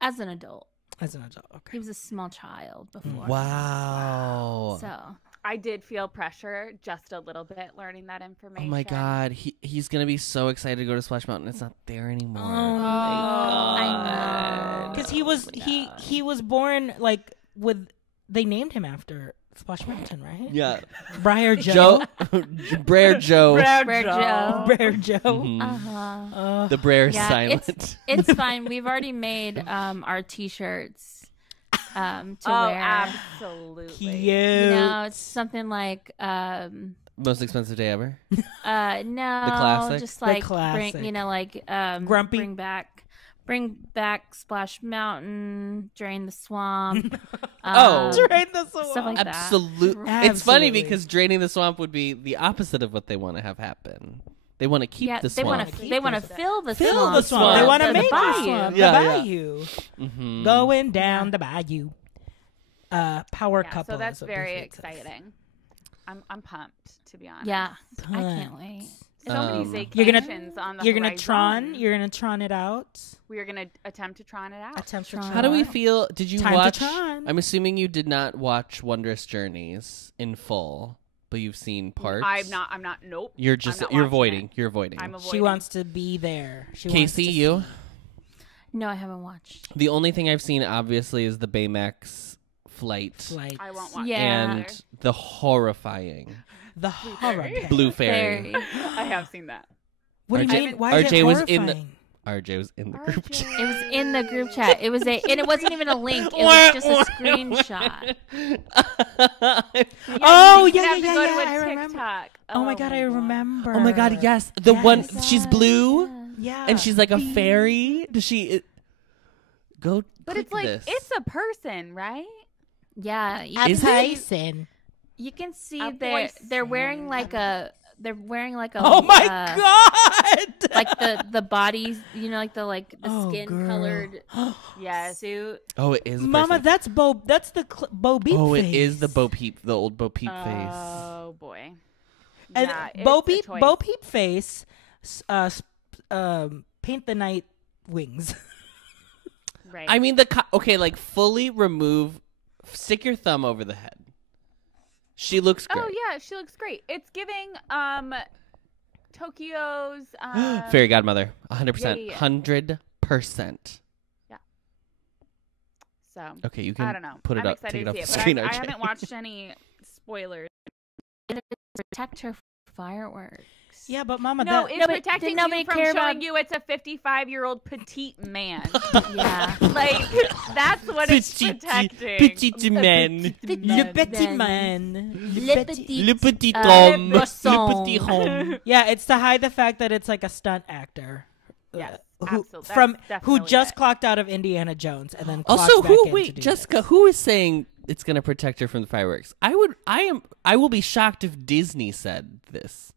As an adult. as an adult? He Okay. was a small child before. Wow. So I did feel pressure just a little bit learning that Oh information. my God. He's going to be so excited to go to Splash Mountain. It's not there anymore. I know. Because he was he was born like with they named him after Splash Mountain, right? Yeah. Briar Joe. Brer Joe. Brer Joe. Briar Joe. Mhm. Uh-huh. The Brer Yeah, silent. It's fine. We've already made our t-shirts to Oh, wear. absolutely. Cute. You know, it's something like Most expensive day ever. no, classic? just The like classic. bring, like Grumpy. bring back Splash Mountain, drain the swamp. Oh. Drain the swamp. Stuff like that. Absolutely. It's funny Absolutely. because draining the swamp would be the opposite of what they want to have happen. They want to keep Yeah, the they swamp. want to they want to fill the Fill swamp. the swamp. They want to The make the bayou. swamp. Yeah, the yeah. bayou. Mhm. Going down the bayou. Power Yeah, couple. so that's is what very Big Feet says. exciting. I'm pumped, to be honest. Yeah, I can't Pumped. wait. So many You're gonna- vacations on the You're gonna horizon. Tron. You're gonna Tron it out. We are gonna attempt to Tron it out. Attempt to Tron. Tron. How do we it out. feel? Did you Time to watch? Tron. I'm assuming you did not watch Wondrous Journeys in full, but you've seen parts. I'm not. Nope. You're I'm just not you're watching avoiding. it. You're avoiding. I'm avoiding. She wants to be there. She wants Casey, to you. see. No, I haven't watched. The only thing I've seen, obviously, is the Baymax flight Flight. I won't watch. Yeah. it and the horrifying The horror. Fairy. pit. Blue Fairy. Very. I have seen that. What do RJ you mean? Why is RJ it was in the- horrifying? RJ was in the group chat. It was in the group chat. It was and it wasn't even a link. It was just a screenshot. Oh, you yeah, have yeah, to go yeah, to a I remember. TikTok. Oh my god, I remember. Oh my God! Yes, the Yes. one. Oh my She's God, blue, yeah. Yeah. and she's like a fairy. Does she go? But click it's like this. it's a person, right? Yeah, Is it? Tyson. you can see A they're voice. wearing like a Oh my god. like the bodies, like the Oh, skin girl. colored Yes. suit. Oh, it is. a Mama, person. that's Bo. That's the Bo Beep Oh, face. it is the Bo Peep, the old Bo Peep face. Oh boy. And Yeah, it's Bo a Peep. choice. Bo Peep face. Paint the night wings. Right. I mean, okay, like fully remove, stick your thumb over the head. She looks great. Oh yeah, she looks great. It's giving Tokyo's Fairy godmother, 100%, yeah, yeah. 100%. So Okay, you can I don't know. put it I'm up, excited take it to off see the it, but screen, I RJ. haven't watched any spoilers. Protect her fireworks. Yeah, but Mama, No, that it's No, but protecting did nobody you from care showing about- you it's a 55-year-old petite man. Yeah. Like that's what it's protecting. Petite man. Le petit Then- man. Le petit, Le petit homme. le Le poisson. petit homme. Yeah, it's to hide the fact that it's like a stunt actor. Yes, who, absolutely. from That's who definitely just it. clocked out of Indiana Jones and then Also, clocked back in to wait, do Jessica, this. who is saying it's going to protect her from the fireworks? I will be shocked if Disney said this.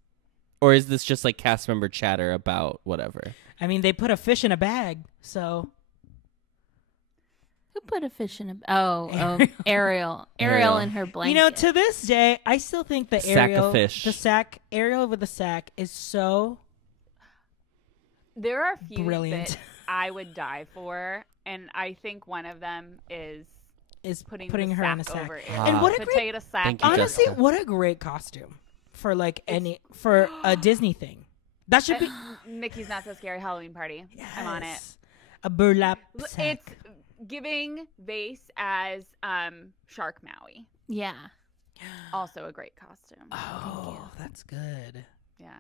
Or is this just like cast member chatter about whatever? I mean, they put a fish in a bag, so Who put a fish in a? Oh, Ariel. Ariel. Ariel in her blanket. you know, to this day, I still think the Sack of Ariel, fish. the sack Ariel with the sack is so There are a few brilliant. that I would die for, and I think one of them is putting the her in a sack sack. over it. And what a great, Potato sack. Thank you, honestly, Jessica. what a great costume for like for a Disney thing. That should be Mickey's Not So Scary Halloween Party. I'm on it. Yes. A burlap sack. It's giving Vase as Shark Maui. Yeah. Also a great costume. Oh, that's good. Yeah.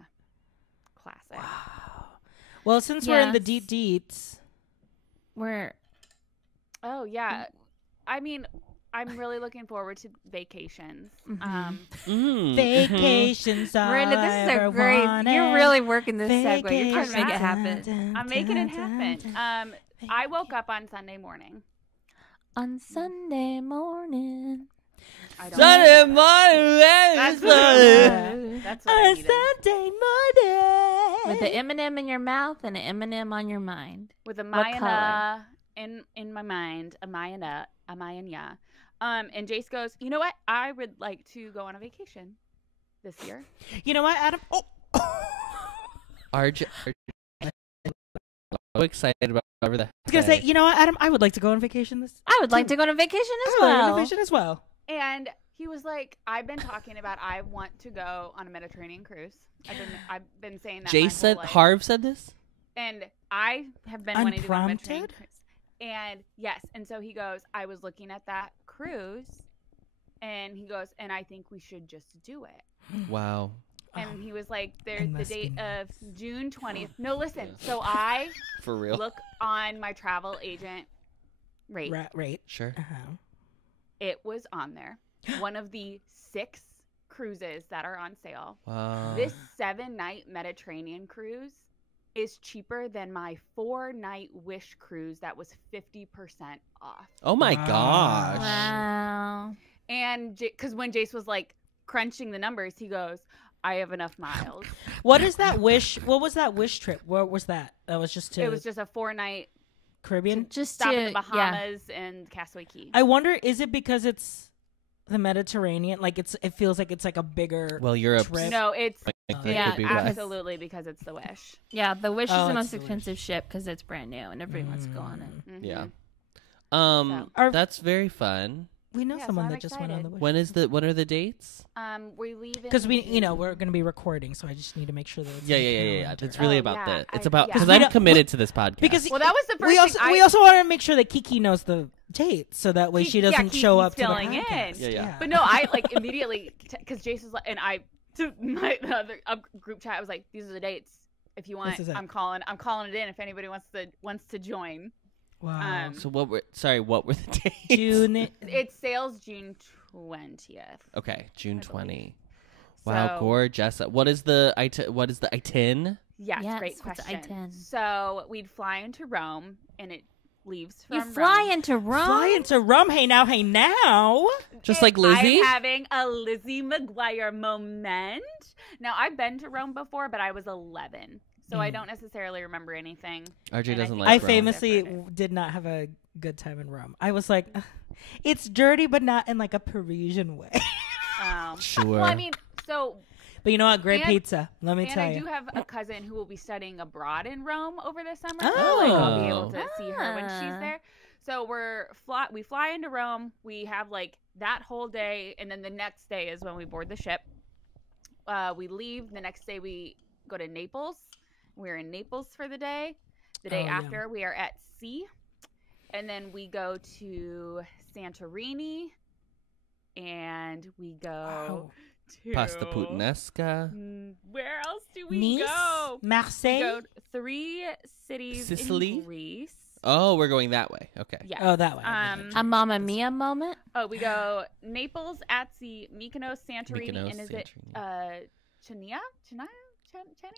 Classic. Wow. Well, since we're in the Yes. deets. We're Oh, yeah. I mean, I'm really looking forward to vacations. Vacations are Miranda, this is a great. You're really working this segue. You're trying to make it happen. I'm making it happen. I woke up on Sunday morning. On Sunday morning. I don't Sunday know. morning. That's what I needed. Sunday morning. With the M&M in your mouth and an M&M on your mind. With a What Mayana in my mind. A Mayana. And Jace goes, you know what? I would like to go on a vacation this year. You know what, Adam? Oh. RJ, so excited about whatever the. I was gonna say, you know what, Adam? I would like to go on vacation this. I would like to go on vacation as I would like to go on well. vacation as well. And he was like, I've been talking about I want to go on a Mediterranean cruise. I've been saying that. Jason Harv said this. And I have been wanting to go on a Mediterranean Unprompted? cruise. And yes, and so he goes, I was looking at that cruise, and he goes, and I think we should just do it. Wow. And he was like, there's the must be date of nice. June 20th. No, listen. So I For real. look on my travel agent rate. Right. Sure. Uh-huh. It was on there. One of the 6 cruises that are on sale. Wow. This 7-night Mediterranean cruise is cheaper than my 4-night Wish cruise that was 50% off. Oh my Wow. gosh. Wow. And because when Jace was like crunching the numbers, he goes, I have enough miles. What is that Wish? What was that Wish trip? What was that? That was just to It was just a 4-night Caribbean. Just stop to, in the Bahamas and Castaway Key. I wonder, is it because it's the Mediterranean? Like it feels like it's like a bigger. Well, Europe's. Trip. No, it's That Yeah, could be why. absolutely because it's the Wish. Yeah, the Wish is Oh, the it's most the Wish. expensive ship because it's brand new and everybody wants to go on it. Mhm. Yeah. Our- That's very fun. We know Yeah, so someone I'm that just went on the excited. Wish. What are the dates? We leave Because we're gonna be recording, so I just need to make sure that it's Yeah. in the It's calendar. really Oh, about yeah, It's I- about yeah. because We I'm don't- committed to this podcast. because Well, that was the first we also thing we also want to make sure that Kiki knows the date, so that way she doesn't show up to the filling in. podcast. Yeah. But no, I like immediately because Jace was like, and I to my other group chat, I was like, these are the dates. If you want, This is it. I'm calling it in. If anybody wants to join, Wow. So what were the dates? June. it sails June 20th. Okay, June I believe. 20. Wow, So- gorgeous. What is the itin? Yes, Yes, great what's question. I-10? So we'd fly into Rome, and it leaves from You fly Rome. into Rome? Fly into Rum. Hey now. Just like Lizzie? I'm having a Lizzie McGuire moment. Now, I've been to Rome before, but I was 11, so I don't necessarily remember anything. RJ And doesn't think like I Rome. famously Different. did not have a good time in Rome. I was like, "Ugh, it's dirty, but not in like a Parisian way. Sure. Well, I mean, so, But you know what? Great And- pizza. Let me and tell I you. do have a cousin who will be studying abroad in Rome over the summer. Oh. So, like, I'll be able to see her when she's Ah. there. So we fly into Rome. We have like that whole day, and then the next day is when we board the ship. We leave. The next day we go to Naples. We're in Naples for the day. The day Oh, yeah. after we are at sea, and then we go to Santorini, and we go Wow. to Pasta puttanesca. Where else do we Nice, go? We Marseille. go 3 cities Sicily? in Greece. Oh, we're going that way. Okay. Yes. Oh, that way. A Mamma Mia moment? We go Naples, at sea, Mykonos, Santorini, Mykonos, and is it Chania?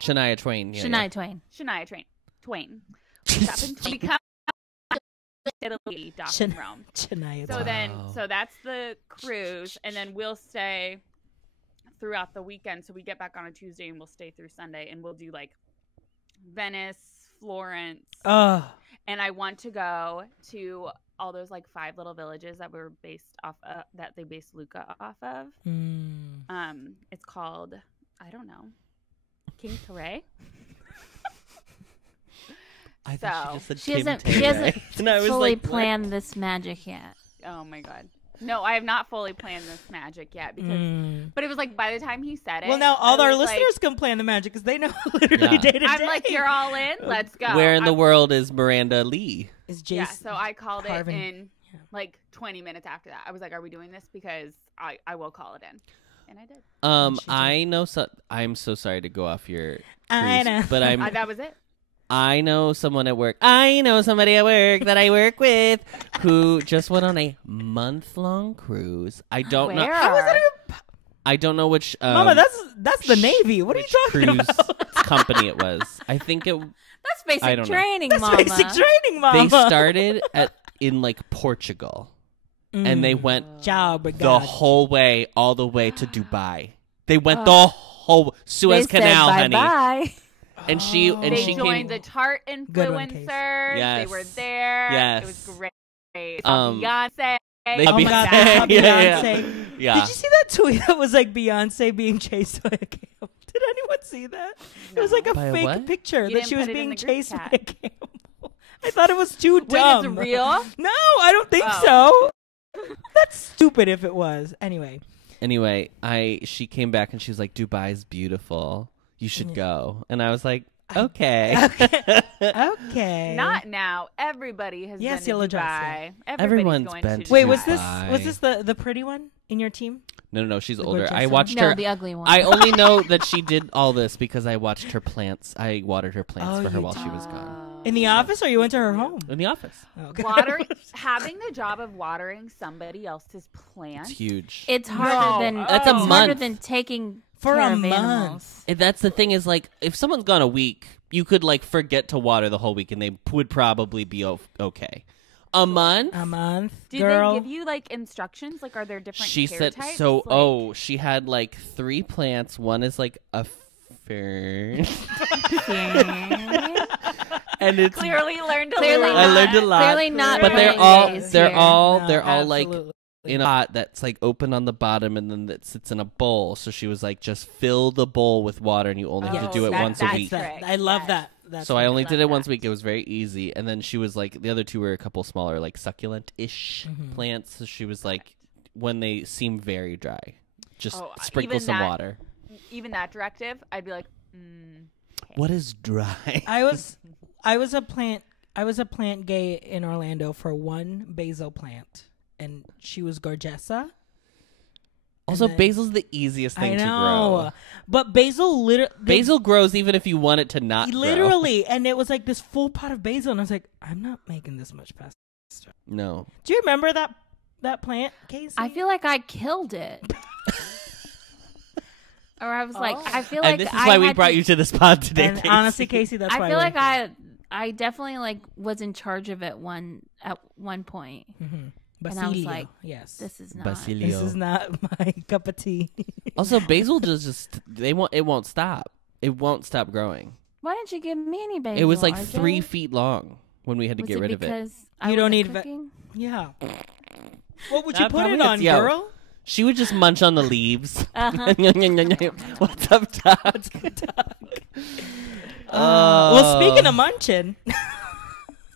Shania Twain. Yeah, Shania Twain. Shania Twain. We stop in we come Italy, dock in Rome. Shania So Twain. then, Wow. so that's the cruise, and then we'll stay throughout the weekend. So we get back on a Tuesday, and we'll stay through Sunday, and we'll do like Venice, Florence, Oh, and I want to go to all those like 5 little villages that were based off of, that they based Luca off of. It's called, I don't know, King Teray. I thought So- she just said She Kim hasn't, Tay she hasn't Ray. And I was fully like, what? planned this magic yet. Oh my god. No, I have not fully planned this magic yet because, but it was like by the time he said it. well, now all I our was like- listeners can plan the magic because they know literally Yeah. day to day. I'm like, you're all in. Let's go. Where in the I'm- world is Miranda Lee? Is Jason? Yeah, so I called Carving. it in Like 20 minutes after that, I was like, "Are we doing this?" Because I will call it in, and I did. I know. I'm so sorry to go off your cruise, I know. but that was it. I know someone at work. I know somebody at work that I work with who just went on a month-long cruise. I don't know. How is that I don't know which. Mama, that's the Navy. What are you talking cruise about? company it was. I think it. That's basic I don't know. training, That's Mama. basic training, Mama. They started in like Portugal, and they went the whole way, all the way to Dubai. They went the whole Suez They Canal, said honey. bye-bye. And she They joined the Tarte Good one, Casey. influencers. Yes. They were there. Yes. It was great. They Beyonce. Oh my God, I saw Yeah. Beyonce. Yeah. Did you see that tweet that was like Beyonce being chased by a camel? Did anyone see that? It was like a By a fake what? picture You that didn't she was put it in being the group chased chat. by a camel. I thought it was too Wait, dumb. it's real? No, I don't think so. That's stupid if it was. Anyway. Anyway, she came back and she was like, "Dubai's beautiful. You should go." And I was like, "Okay." Okay. Not now. Everybody has Yes, been yellow to dress, Dubai. yeah. Everybody's Everyone's going been to to Wait, Dubai. was this the pretty one in your team? No, she's The older. gorgeous I one? watched No, her. the ugly one. I only know that she did all this because I watched her plants. I watered her plants Oh, for her you while did. she was gone. In the office, or you went to her home? In the office. Okay. Having the job of watering somebody else's plants. It's huge. It's harder than That's a it's harder month. than taking For care a of month. animals. That's the thing is like if someone's gone a week, you could like forget to water the whole week and they would probably be okay. A month? A month, Did girl. they give you like instructions? Like, are there different? She care said types? so. Like, She had like 3 plants. One is like a fern, and it's clearly learned a Clearly lot. I learned a lot. Clearly not. but they're playing all games they're here. all No, they're all like absolutely. in a pot that's like open on the bottom and then that sits in a bowl. So she was like, just fill the bowl with water and you only have to do it once a that's week. right. I love Yes. that. That's So I only love did it once that. a week. It was very easy. And then she was like, the other 2 were a couple smaller, like succulent-ish Mm-hmm. plants. So she was like, when they seem very dry, just Oh, sprinkle even some that- water. Even that directive, I'd be like, What is dry? I was a plant gay in Orlando for one basil plant, and she was Gorgessa. Also, then- basil's the easiest thing I to know, grow. but basil Basil grows even if you want it to not grow. literally, and it was like this full pot of basil, and I was like, I'm not making this much pasta. No. Do you remember that plant, Casey? I feel like I killed it. Or I was like, I feel like And this is I why we had brought to- you to this pod today, and Casey. honestly, Casey, that's why I feel like went I definitely like was in charge of it at one point. And I was Basilio, like, yes, This is not. Basilio. this is not my cup of tea. Also, basil just it won't stop. It won't stop growing. Why didn't you give me any basil? It was like RJ? 3 feet long when we had to Was get rid of it. because You don't wasn't need cooking? Yeah. What would you That put it probably on, is- yo. girl? She would just munch on the leaves. Uh-huh. What's up, Todd? Well, speaking of munching,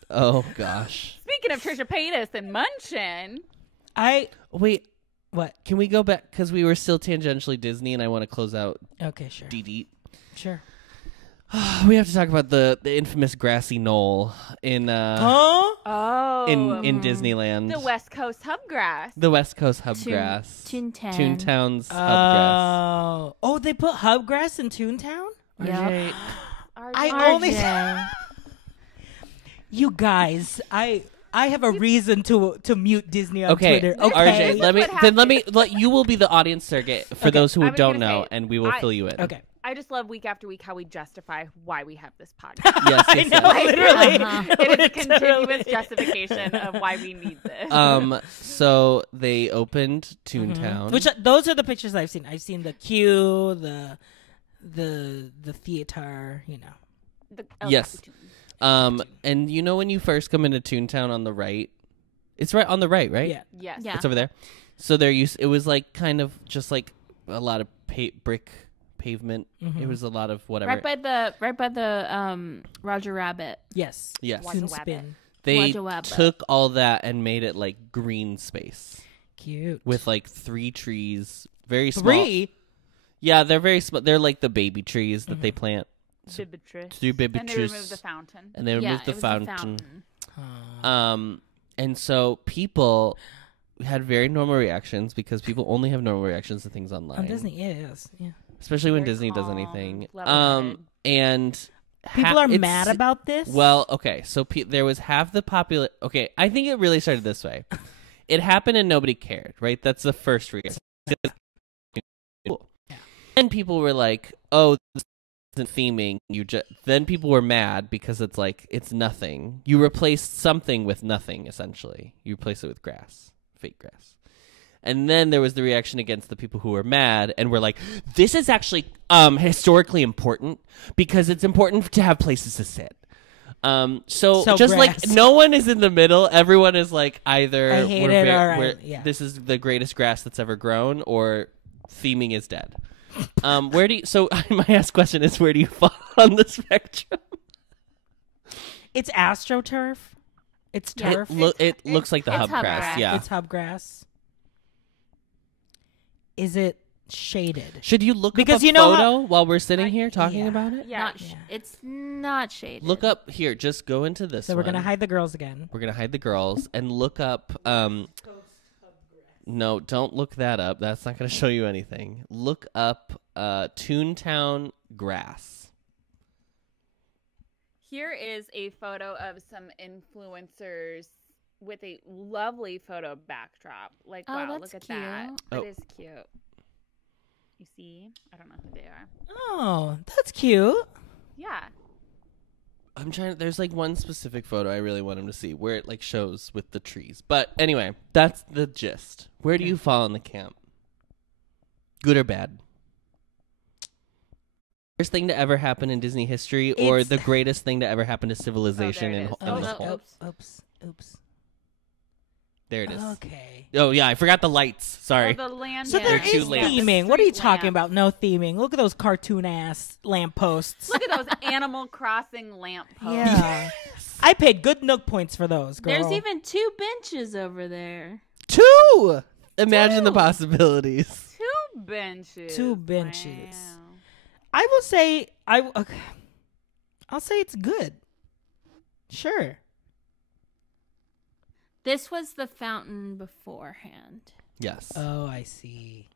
Oh gosh. speaking of Trisha Paytas and Munchin, Wait, what? can we go back because we were still tangentially Disney, and I want to close out Okay, sure, Dee. sure. We have to talk about the infamous grassy knoll in Huh? in Disneyland. the West Coast hubgrass. The West Coast hubgrass. Toontown. Toontown's hubgrass. Oh, they put hubgrass in Toontown? Yeah. I only You guys, I have a reason to mute Disney on Okay, Twitter. RJ, Okay. let me you will be the audience surrogate for those who I was don't gonna know, say, and we will fill you in. Okay. I just love week after week how we justify why we have this podcast. Yes, I yes, know, yes. literally. Uh-huh. It is a continuous Literally. justification of why we need this. So they opened Toontown. Which those are the pictures I've seen. I've seen the queue, the theater, you know. The Yes. And you know when you first come into Toontown on the right, it's right on the right, right? Yeah. Yes. Yeah. It's over there. So it was like kind of just like a lot of brick pavement. It was a lot of whatever. Right by the Roger Rabbit. Yes. Yes. Wazza Toon Wabbit. spin. They Wazza Wabbit. took all that and made it like green space Cute. with like 3 trees, very small. 3? Yeah, they're very small. They're like the baby trees that they plant. Bibitris. To do baby And they trees. removed the fountain. And they removed Yeah, the it was a fountain. fountain. And so people had very normal reactions because people only have normal reactions to things online. On Disney, yes. Yeah. Especially when Very Disney does calm, anything. level-headed. And People are mad about this? Well, okay. So there was half the population. Okay, I think it really started this way. It happened and nobody cared, right? That's the first reaction. And people were like, "Oh, this isn't theming." Then people were mad because it's like it's nothing. You replaced something with nothing. Essentially, you replace it with grass, fake grass. And then there was the reaction against the people who were mad and were like, "This is actually historically important because it's important to have places to sit." So just grass. like no one is in the middle. Everyone is like either I hate it or this is the greatest grass that's ever grown, or theming is dead. Where do you? So my last question is, where do you fall on the spectrum? It's AstroTurf. It's turf. It looks like the it's hubgrass. hubgrass. Yeah. It's hubgrass. Is it shaded? Should you look Because up a you know photo while we're sitting here talking yeah. about it? Yeah. It's not shaded. Look up here. Just go into this. So we're gonna one. hide the girls again. We're gonna hide the girls and look up. No, don't look that up. That's not gonna show you anything. Look up Toontown grass. Here is a photo of some influencers with a lovely photo backdrop. Like, Oh, wow, that's look at cute. that. Oh. That is cute. You see? I don't know who they are. Oh, that's cute. Yeah. I'm trying. There's like one specific photo I really want him to see where it like shows with the trees. But anyway, that's the gist. Where do you fall in the camp? Good or bad? Worst thing to ever happen in Disney history, or It's- the greatest thing to ever happen to civilization it in is. this whole? Oops. There it is. Okay. Oh yeah, I forgot the lights. Sorry. Oh, the land. So They're there too is late. theming. What are you Street talking lamps. about? No theming. Look at those cartoon ass lampposts. Look at those Animal Crossing lamp posts. Yeah. I paid good Nook points for those, girl. There's even 2 benches over there. 2. Imagine the possibilities. 2 benches. 2 benches. Wow. I will say I'll say it's good. Sure. This was the fountain beforehand. Yes. Oh, I see.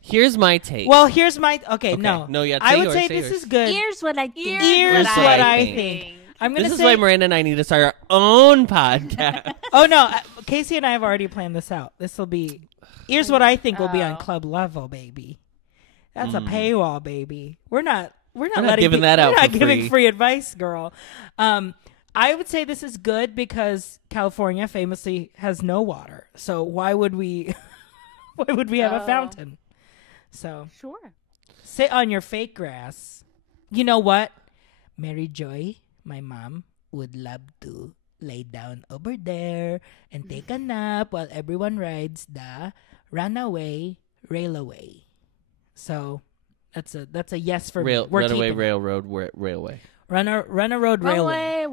Here's my take. Well, here's my okay. Okay. No, No, yeah, I say would yours, say say this yours. is good. Here's what I think. Here's what I think. I'm gonna this is say. why Miranda and I need to start our own podcast. Oh no, Casey and I have already planned this out. This will be. Here's what I think will be on Oh. club level, baby. That's a paywall, baby. We're not not letting giving that we're out not for giving free. free advice, girl. I would say this is good because California famously has no water. So why would we? Why would we have a Oh. fountain? So Sure. sit on your fake grass. You know what? Mary Joy, my mom, would love to lay down over there and take a nap while everyone rides the Runaway Railway. So that's a yes for me. We're Runaway keeping it. railway. Road Railway. Runaway. Runaway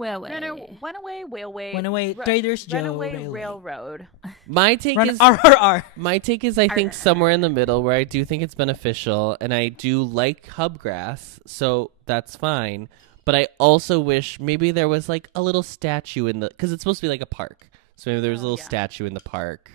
railway. Runaway Trader's Joe Runaway Railway. railroad. My take is RRR. my take is I think somewhere in the middle where I do think it's beneficial and I do like hubgrass, so that's fine. But I also wish maybe there was like a little statue in the because it's supposed to be like a park, so maybe there was a little statue in the park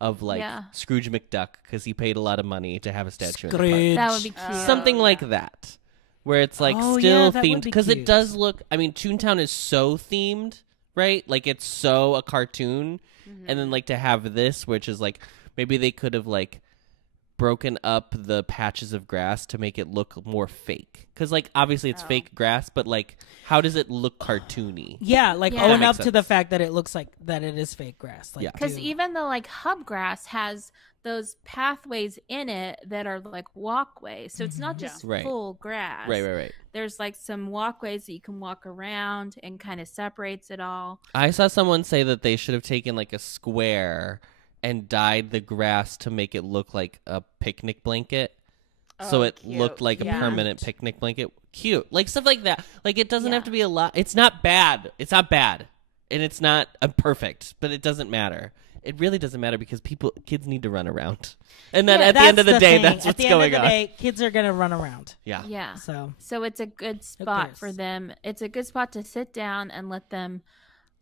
of like Scrooge McDuck because he paid a lot of money to have a statue in the park. That would be cute. Something like that, where it's like Oh, still yeah, that would themed be because it cute. does look. I mean, Toontown is so themed, right? Like it's so a cartoon, and then like to have this, which is like maybe they could have like broken up the patches of grass to make it look more fake because like obviously it's fake grass, but like how does it look cartoony? Yeah, like Yeah. own That up makes to the sense. fact that it looks like that it is fake grass. Like, Yeah. Because dude. even though like hubgrass has those pathways in it that are like walkways, so it's not just Right. full grass. Right. There's like some walkways that you can walk around and kind of separates it all. I saw someone say that they should have taken like a square and dyed the grass to make it look like a picnic blanket. So Oh, it cute. looked like a Yeah. permanent picnic blanket. Cute. Like stuff like that. Like it doesn't have Yeah. to be a lot. It's not bad. It's not bad. And it's not perfect, but it doesn't matter. It really doesn't matter because kids need to run around. And then Yeah, at the end of the that's day, thing. that's what's at the going end of the on. day, kids are gonna run around. Yeah. Yeah. So So it's a good spot for cares? them. It's a good spot to sit down and let them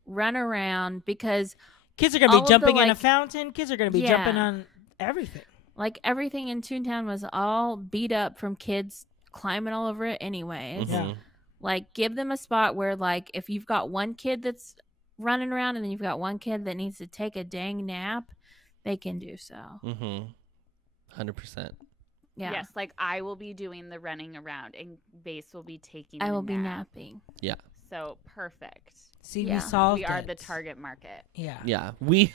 run around because Kids are going to all be of jumping the, in a like- fountain. Kids are going to be jumping on everything. like everything in Toontown was all beat up from kids climbing all over it anyways. Yeah. Like, give them a spot where, like, if you've got one kid that's running around and then you've got one kid that needs to take a dang nap, they can do so. 100%. Yeah. Yes, like I will be doing the running around and Base will be taking I the will be nap. napping. Yeah. So perfect. See, Yeah. we solved We are it. the target market. Yeah. Yeah. We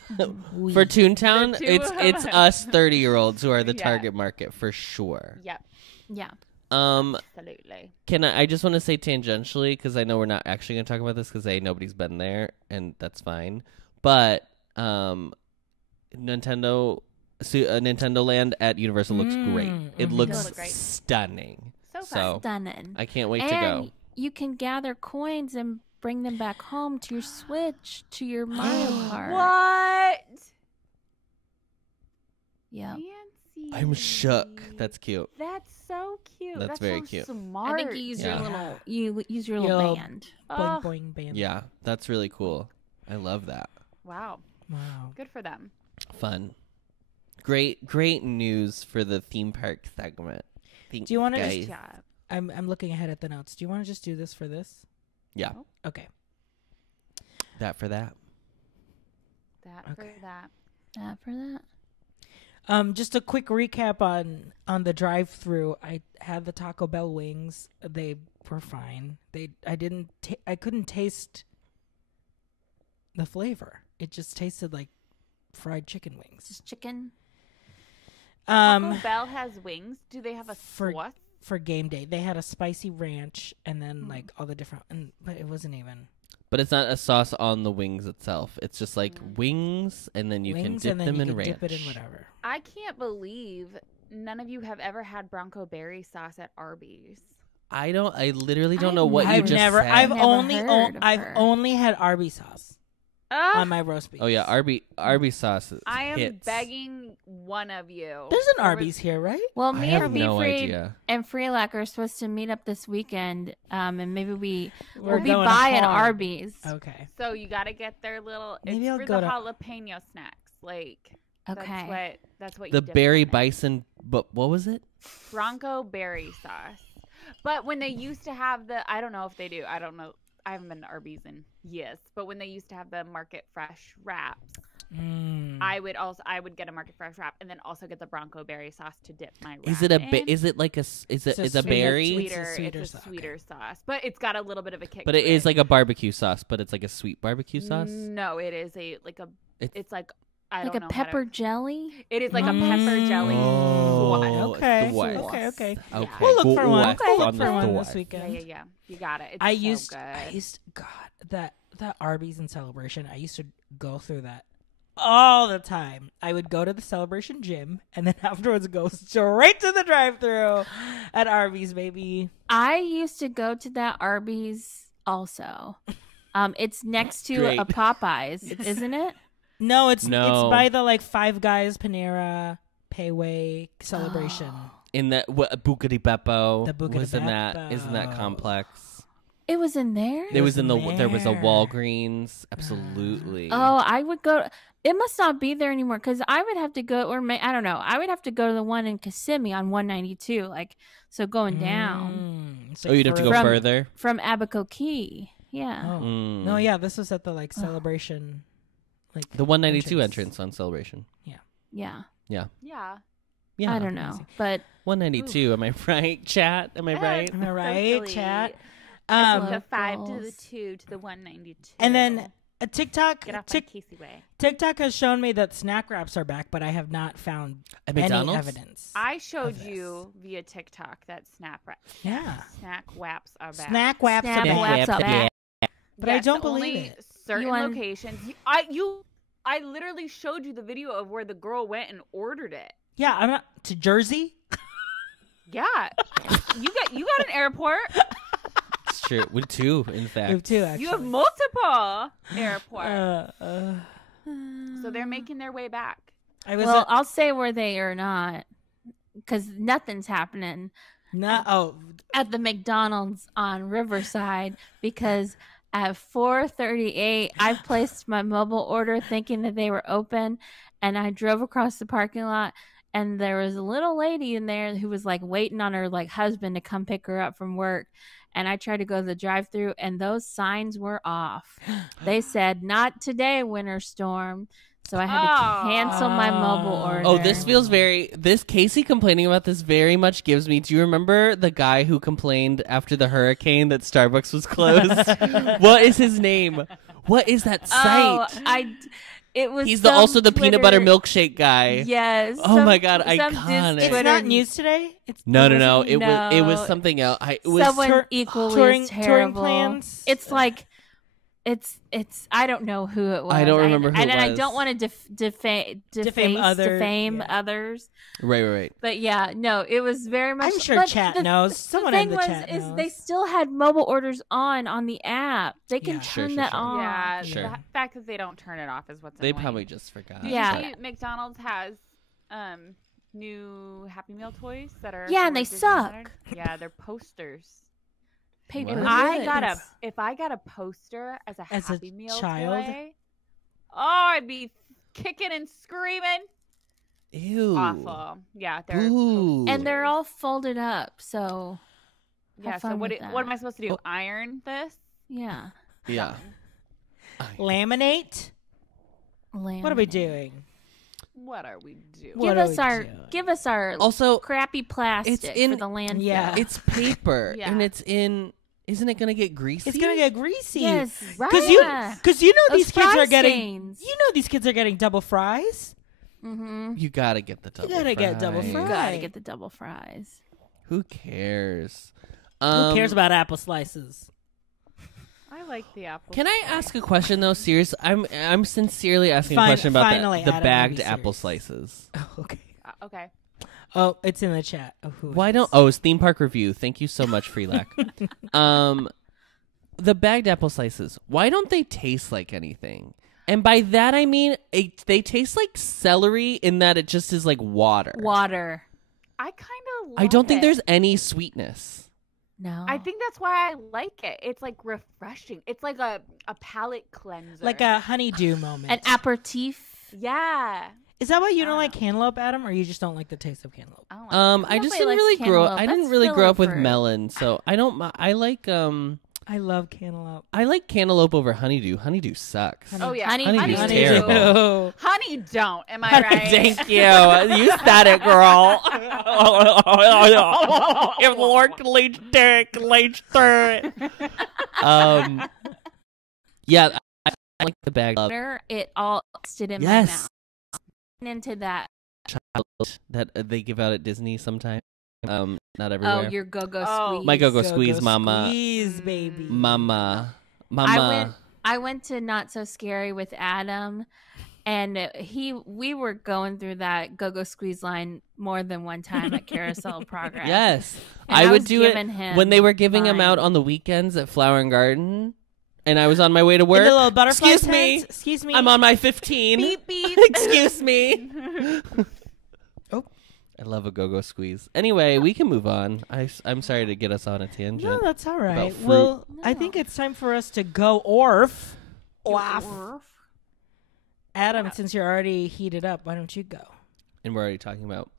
We. for Toontown, The two it's of us 30-year-olds who are the Yeah. target market for sure. Yep, Yeah. absolutely. Can I just want to say tangentially, because I know we're not actually going to talk about this because nobody's been there, and that's fine. But Nintendo Land at Universal looks great. It mhm. looks Does look great. stunning. So So fun. Stunning. I can't wait and to go. you can gather coins and bring them back home to your Switch, to your Mario Kart. What? Yep. Fancy. I'm shook. That's cute. That's so cute. That's very very cute. Smart. I think you use Yeah. you use your Your little little- band. Boing, boing, bam. Yeah, that's really cool. I love that. Wow. Wow. Good for them. Fun. Great news for the theme park segment. Thanks, Do you wanna guys. just- Yeah. I'm looking ahead at the notes. Do you want to just do this for this? Yeah, Okay. that for that. That Okay. for that. That for that. Just a quick recap on the drive-through. I had the Taco Bell wings. They were fine. I couldn't taste the flavor. It just tasted like fried chicken wings. Just chicken. Taco Bell has wings. Do they have a for- sauce? For game day, they had a spicy ranch and then like all the different, but it wasn't even But it's not a sauce on the wings itself. It's just like wings, and then you can wings, dip and then them you in can ranch. dip it in whatever. I can't believe none of you have ever had Bronco berry sauce at Arby's. I literally don't know what you I've just never. said. I've Never only. heard of I've her. only had Arby's sauce on my roast beef. Oh yeah, Arby's sauce. I am hits. begging one of you. There's an Or was- Arby's here, right? Well, I me have and no Beefreed idea. and Freelac are supposed to meet up this weekend, and maybe We're we'll be going buying hard. Arby's. Okay. So you got to get their little. Maybe it's I'll for go the to- jalapeno snacks. Like Okay. that's what The you dip berry them in. bison. But what was it? Bronco berry sauce. But when they used to have I don't know if they do. I don't know. I haven't been to Arby's in years. But when they used to have the Market Fresh wraps, I would get a Market Fresh wrap and then also get the Bronco berry sauce to dip my wrap. Is it a? in. Is it like a? Is it? It's a Is a sweet- berry? It's a sweeter It's a sauce, sweeter okay. sauce, but it's got a little bit of a kick. But to it is like a barbecue sauce. But it's like a sweet barbecue sauce. No, it is it's like I Like don't a know how to- pepper jelly. It is like a pepper jelly sauce. Oh, Okay. the West. Okay. Okay. Okay. We'll look for Go one. West We'll look on the for one West. this weekend. Yeah. You got it. It's I so used. good. God, that Arby's in Celebration. I used to go through that all the time. I would go to the Celebration gym and then afterwards go straight to the drive-through at Arby's, baby. I used to go to that Arby's also. It's next to Great. a Popeyes, isn't it? No, it's No. by the like Five Guys, Panera, Payway Celebration. In that Bucati Beppo. The Buca di was in that. Isn't that Beppo. complex? It was in there. There was was in the. in There was a there. Walgreens. Absolutely. Oh, I would go. It must not be there anymore because I would have to go, I don't know. I would have to go to the one in Kissimmee on 192, like so going down It's Oh, like you'd have to go From- further. from Abaco Key. Yeah. Oh. Mm. No, yeah, this was at the like Celebration, like The 192 entrance on Celebration. Yeah. Yeah. Yeah. Yeah. I don't know, but 192. Am I right, chat? Am I right? Am I So right, silly. chat? The 5 to the Locals. 2 to the 192. And then a TikTok. get off my Casey way. TikTok has shown me that snack wraps are back, but I have not found At any McDonald's? evidence. I showed of you via TikTok that snack Yeah. wraps are back. Snack wraps Snack are back. wraps are back. But I Yes, don't believe only it. certain You want- locations. I literally showed you the video of where the girl went and ordered it. Yeah, I'm not to Jersey. Yeah, you got an airport. It's true. With two, in You have fact. two, actually. You have multiple airports, Uh, so they're making their way back. I was well, I'll say where they are not because nothing's happening not. Oh, at the McDonald's on Riverside because at 4:38, I placed my mobile order thinking that they were open, and I drove across the parking lot, and there was a little lady in there who was like waiting on her like husband to come pick her up from work. And I tried to go to the drive-thru, and those signs were off. They said, "Not today, winter storm." So I had to cancel my mobile order. Oh, this feels this Casey complaining about this very much gives me. Do you remember the guy who complained after the hurricane that Starbucks was closed? What is his name? What is that site? It was. He's also the Twitter, peanut butter milkshake guy. Yes. Oh my God, iconic. It's not news today. No. It was something else. It was someone equally terrible. Touring plans. It's like. It's I don't know who it was. I don't remember who it was. And I don't want to defame others. Right. But yeah, no, it was very much. I'm sure chat knows. Someone in the chat knows. Is they still had mobile orders on the app. They can turn that off. Yeah, Sure. the fact that they don't turn it off is what's They annoying. probably just forgot. Yeah. McDonald's has new Happy Meal toys that are Yeah, and they Disney suck. centered. Yeah, they're posters. Paper What? If I got a poster as a As a Happy Meal child? toy, I'd be kicking and screaming. Ew. Awful. Yeah, they're Ooh. and they're all folded up. So yeah. have So fun what? with What am I that. supposed to do? Iron this? Yeah. Yeah. Laminate. What are we doing? What are we doing? What are we Give us our Also, crappy plastic in- for the landfill. Yeah. it's paper Yeah. and it's in. Isn't it gonna get greasy? It's gonna get greasy. Yes, right. Because you know Those these kids fry are getting. stains. You know these kids are getting double fries. Mm-hmm. You gotta get the double. gotta get double You fries. gotta get the double fries. Who cares? Who cares about apple slices? I like the apple. Can I ask a question though? Serious, I'm sincerely asking a Fine- question about finally, the Adam, bagged be apple serious. slices. Oh, okay. Okay. Oh, it's in the chat. Oh, who? Why is don't? this? Oh, it's theme park review. Thank you so much, Freelac. The bagged apple slices. Why don't they taste like anything? And by that I mean they taste like celery in that it just is like water. Water. I kind of. I don't think there's any sweetness. No. I think that's why I like it. It's like refreshing. It's like a palate cleanser. Like a honeydew moment. an aperitif. yeah. Is that why you don't like cantaloupe, Adam, or you just don't like the taste of cantaloupe? I don't like I just didn't really grow. I didn't really grow up with melon, so I don't. I like I love cantaloupe. I like cantaloupe over honeydew. Honeydew sucks. Oh yeah, Honeydew's Honeydew. terrible. Honeydon't. Am I right? Thank you. You said it, girl. If Lord can lead through it. Yeah, I like the bag of It all stood in my yes mouth. Into that. chocolate that they give out at Disney sometimes. Not Oh, everywhere. your go-go Oh. squeeze. My go-go squeeze, mama. Squeeze, baby. Mama. I went to Not So Scary with Adam, and we were going through that go-go squeeze line more than one time at Carousel Progress. Yes, And I would was do it giving him when they were giving them mine. out on the weekends at Flower and Garden, and I was on my way to work. And the little butterfly Excuse me. tents? Excuse me. I'm on my 15. Beep beep. Excuse me. Oh. I love a go-go squeeze. Anyway, we can move on. I'm sorry to get us on a tangent. No, that's all right. fruit. Well, I think it's time for us to go orf. Adam, since you're already heated up, why don't you go? And we're already talking about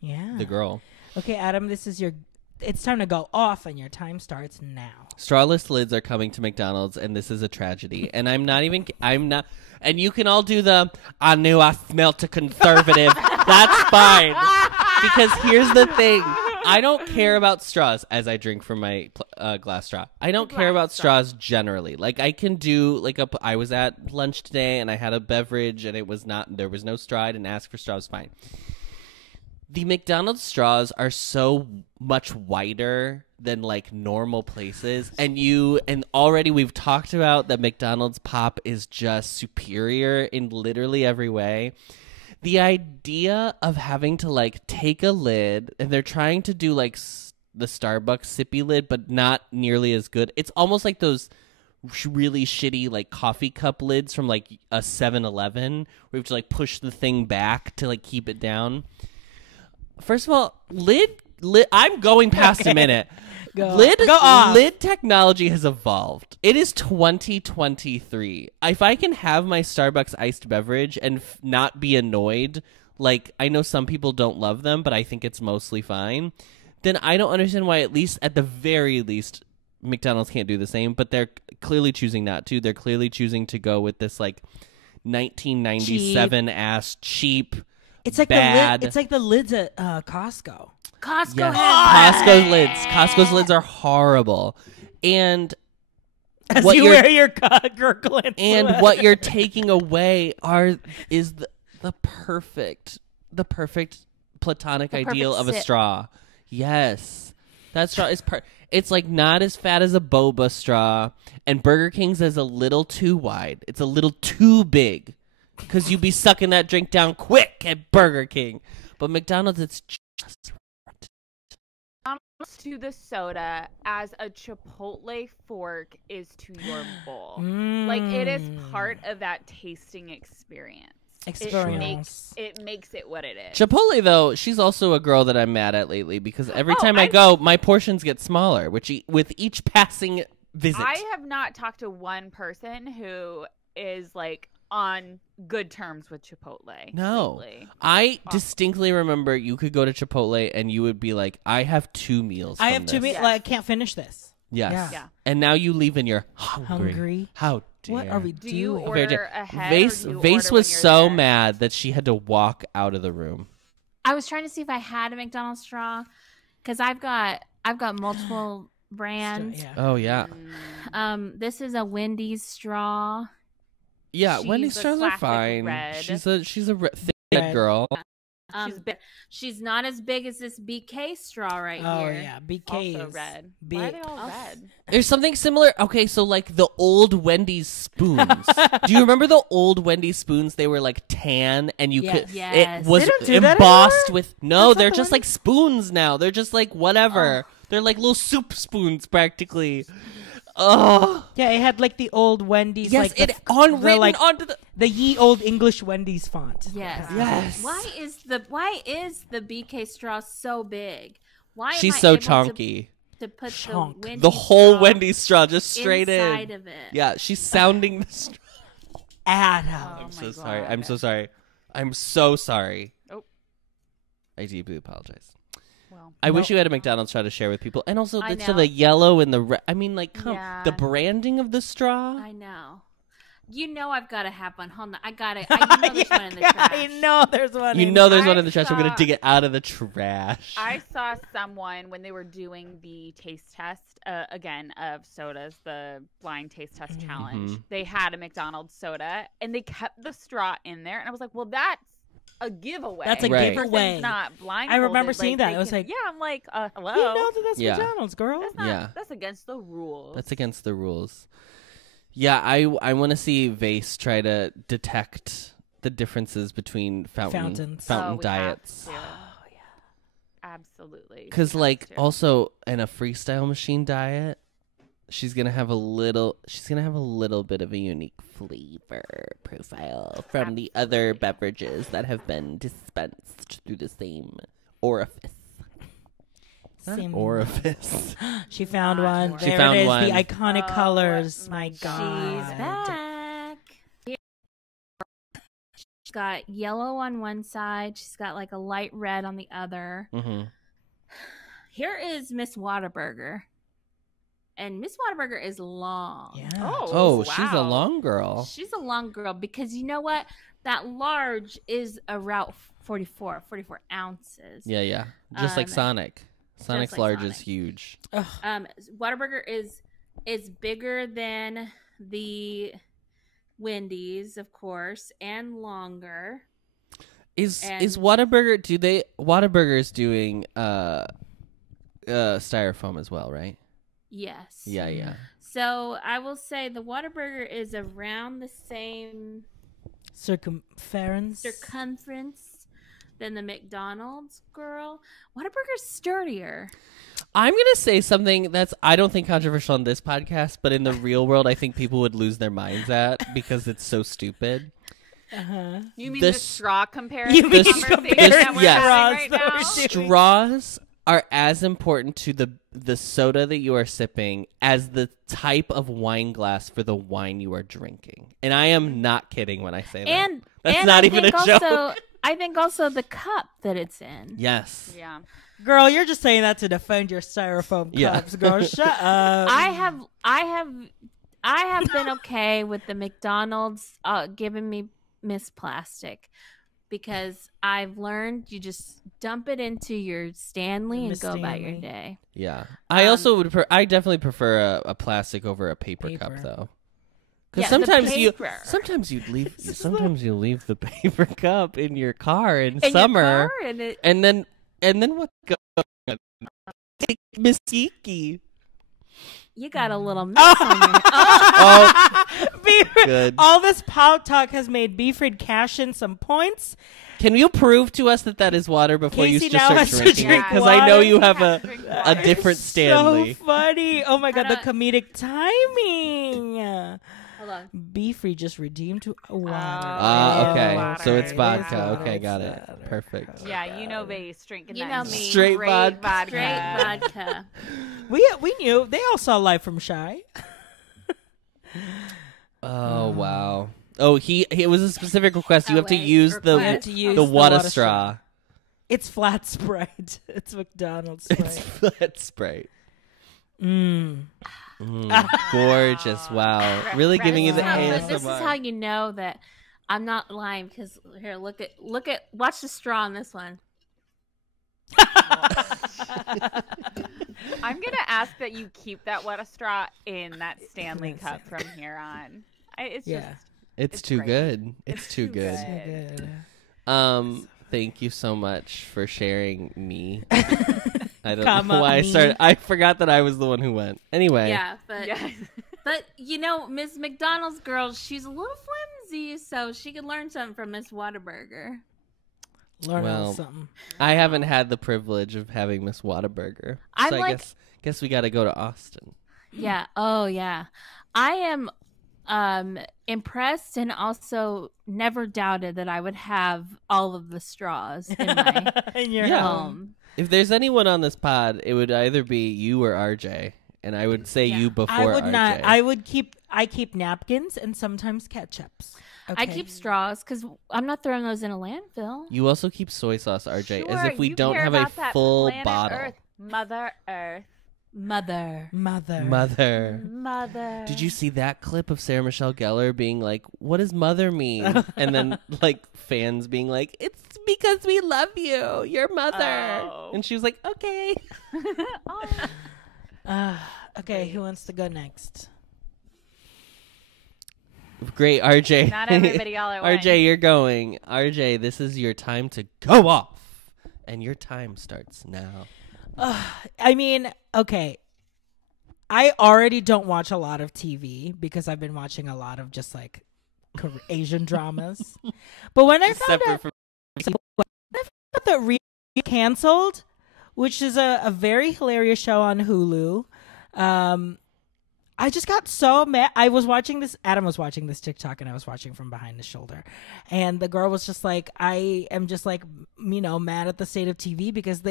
Yeah. the girl. Okay, Adam, it's time to go off, and your time starts now. Strawless lids are coming to McDonald's, and this is a tragedy. And I'm not. And you can all do I knew I smelt a conservative. That's fine. Because here's the thing. I don't care about straws as I drink from my glass straw. I don't care about straws generally. Like I can do I was at lunch today and I had a beverage and there was no straw. I didn't ask for straws. Fine. The McDonald's straws are so much wider than like normal places, and already we've talked about that McDonald's pop is just superior in literally every way. The idea of having to like take a lid, and they're trying to do like the Starbucks sippy lid, but not nearly as good. It's almost like those really shitty like coffee cup lids from like a 7-Eleven, where you have to like push the thing back to like keep it down. First of all, lid I'm going past a minute. Lid Go off. lid technology has evolved. It is 2023. If I can have my Starbucks iced beverage and not be annoyed, like I know some people don't love them, but I think it's mostly fine, then I don't understand why at the very least McDonald's can't do the same, but they're clearly choosing not to. They're clearly choosing to go with this like 1997 ass cheap. It's like bad. it's like the lids at Costco. Costco Yes. has Costco's lids. Costco's lids are horrible. And As what you you're wear your gurgling. and what you're taking away is the perfect platonic ideal of a sip. straw. Yes. That straw is it's like not as fat as a boba straw, and Burger King's is a little too wide. It's a little too big because you'd be sucking that drink down quick at Burger King. But McDonald's, it's just To the soda as a Chipotle fork is to your bowl. Like it is part of that tasting experience. It makes it what it is. Chipotle, though, she's also a girl that I'm mad at lately because every time I go, my portions get smaller, with each passing visit. I have not talked to one person who is like on good terms with Chipotle. No. lately. I distinctly remember you could go to Chipotle and you would be like, I have 2 meals. I from have 2 this. meals. Yes. Like, I can't finish this. Yes. Yeah. And now you leave and you're hungry. How dare. What are we Do you doing? order ahead? Vase or do you Vase order was when you're so there? mad that she had to walk out of the room. I was trying to see if I had a McDonald's straw because I've got multiple brands. Yeah. Oh, yeah. This is a Wendy's straw. Yeah, She's Wendy's a straws are classic fine. red. She's a thick Red. girl. She's not as big as this BK straw right Oh here. yeah, BK Also is red. big. Why are they all red? There's something similar. Okay, so like the old Wendy's spoons. Do you remember the old Wendy's spoons? They were like tan, and you could. Yes. It was They don't do that embossed anymore? with. No, That's not they're the just one- like spoons now. They're just like whatever. They're like little soup spoons, practically. Oh, Yeah, it had like the old Wendy's. yes, like the, it written like onto the. the ye old English Wendy's font. Yes. Yes. Why is the BK straw so big? Why She's am I so able chonky. to put Chonk. the Wendy's The whole straw Wendy's straw just straight inside in. of it? Yeah, she's sounding the straw. Adam. Oh I'm my so sorry. God. I'm so sorry. I'm so sorry. Oh. I deeply apologize. Well, I wish you had a McDonald's straw to share with people, and also I so know. the yellow and the red. I mean, like, come Yeah. the branding of the straw. I know. You know I've got to have one. Hold on. I got it. I know there's one in the trash. I know there's one. You in know, there's one I in the trash. We're gonna saw- dig it out of the trash. I saw someone when they were doing the taste test again of sodas, the blind taste test challenge. Mhm. They had a McDonald's soda and they kept the straw in there, and I was like, "Well, that's a giveaway. That's a Right. Person's giveaway. not blindfolded. I remember seeing that. they I was can- like, yeah, I'm like, hello. You know that that's Yeah. McDonald's, girl. That's not. Yeah. That's against the rules. That's against the rules. Yeah, I want to see Vase try to detect the differences between Fountains. Oh, fountain we diets. Have to. Absolutely. Because We like have to. also in a freestyle machine diet, she's gonna have a little bit of a unique flavor profile from the other Absolutely. beverages that have been dispensed through the same orifice. Not Same- orifice. She found Not one. more. She There found it is. one. The iconic Oh colors. my My God. God. She's back. She's got yellow on one side. She's got like a light red on the other. hmm Here is Miss Whataburger. And Miss Whataburger is long. Yeah. Oh, she's a wow. long girl. She's a long girl because you know what? That large is around 44 ounces. Yeah, yeah. Just like Um, Sonic. Sonic's like large is Sonic. huge. Whataburger is bigger than the Wendy's, of course, and longer. Is And- Whataburger? Whataburger's doing styrofoam as well, right? Yes. Yeah, yeah. So I will say the Whataburger is around the same Circumference. circumference than the McDonald's girl. Whataburger's sturdier. I'm gonna say something that's I don't think controversial on this podcast, but in the real world, I think people would lose their minds at because it's so stupid. You mean the the s- straw comparison You mean conversation comparing that we're yes. having right straws, now? though. Straws are as important to the soda that you are sipping as the type of wine glass for the wine you are drinking. And I am not kidding when I say that. That's not even a joke. I think also the cup that it's in. Yes. Yeah. Girl, you're just saying that to defend your styrofoam cups, girl. Shut up. I have been okay with the McDonald's giving me Miss Plastic because I've learned you just dump it into your Stanley and go about your day. Yeah. I also would I definitely prefer a plastic over a paper cup though. Because sometimes you leave the paper cup in your car in summer, and then what goes on? Take Miss Kiki. You got a little mess on your Good. All this pout talk has made Beefred cash in some points. Can you prove to us that is water before Casey you just start drinking it? Because I know you have a different Stanley. So funny. Oh my God, the comedic timing. Hold on. Beefree just redeemed to water. Okay. Water. So it's vodka. Okay, got it. Perfect. Yeah, you know Vase drinking you that know me. Straight vodka. Straight vodka. We knew. They all saw Live from Shy. Oh, wow. Oh, it was a specific request. You have to use the water straw. It's flat Sprite. It's McDonald's Sprite. It's flat Sprite. Gorgeous. Wow. Really giving you the ASMR. This is how you know that I'm not lying because here, watch the straw on this one. I'm going to ask that you keep that water straw in that Stanley cup from here on. It's too great. good. It's too good. Thank you so much for sharing me. I don't know why I started. I forgot that I was the one who went. Anyway. Yeah, but you know, Miss McDonald's girl, she's a little flimsy, so she could learn something from Miss Whataburger. Learn something. I haven't had the privilege of having Miss Whataburger. So I guess we got to go to Austin. Yeah. Oh, yeah. I am impressed and also never doubted that I would have all of the straws in my in your home. If there's anyone on this pod, it would either be you or RJ, and I would say you before I would RJ. not. I keep napkins and sometimes ketchups. Okay. I keep straws because I'm not throwing those in a landfill. You also keep soy sauce, RJ, Sure, as if we you don't care have a about that full planet bottle. Earth. Mother Earth. Mother. Did you see that clip of Sarah Michelle Gellar being like, "What does mother mean?" And then like fans being like, "It's because we love you, your mother." And she was like, "Okay." Okay, who wants to go next? Great, RJ. Not everybody all at once. RJ, you're going. RJ, this is your time to go off. And your time starts now. I mean, okay. I already don't watch a lot of TV because I've been watching a lot of just like Asian dramas. But when I found out that Re canceled, which is a very hilarious show on Hulu, I just got so mad. Adam was watching this TikTok and I was watching from behind his shoulder. And the girl was just like, I am just like, mad at the state of TV because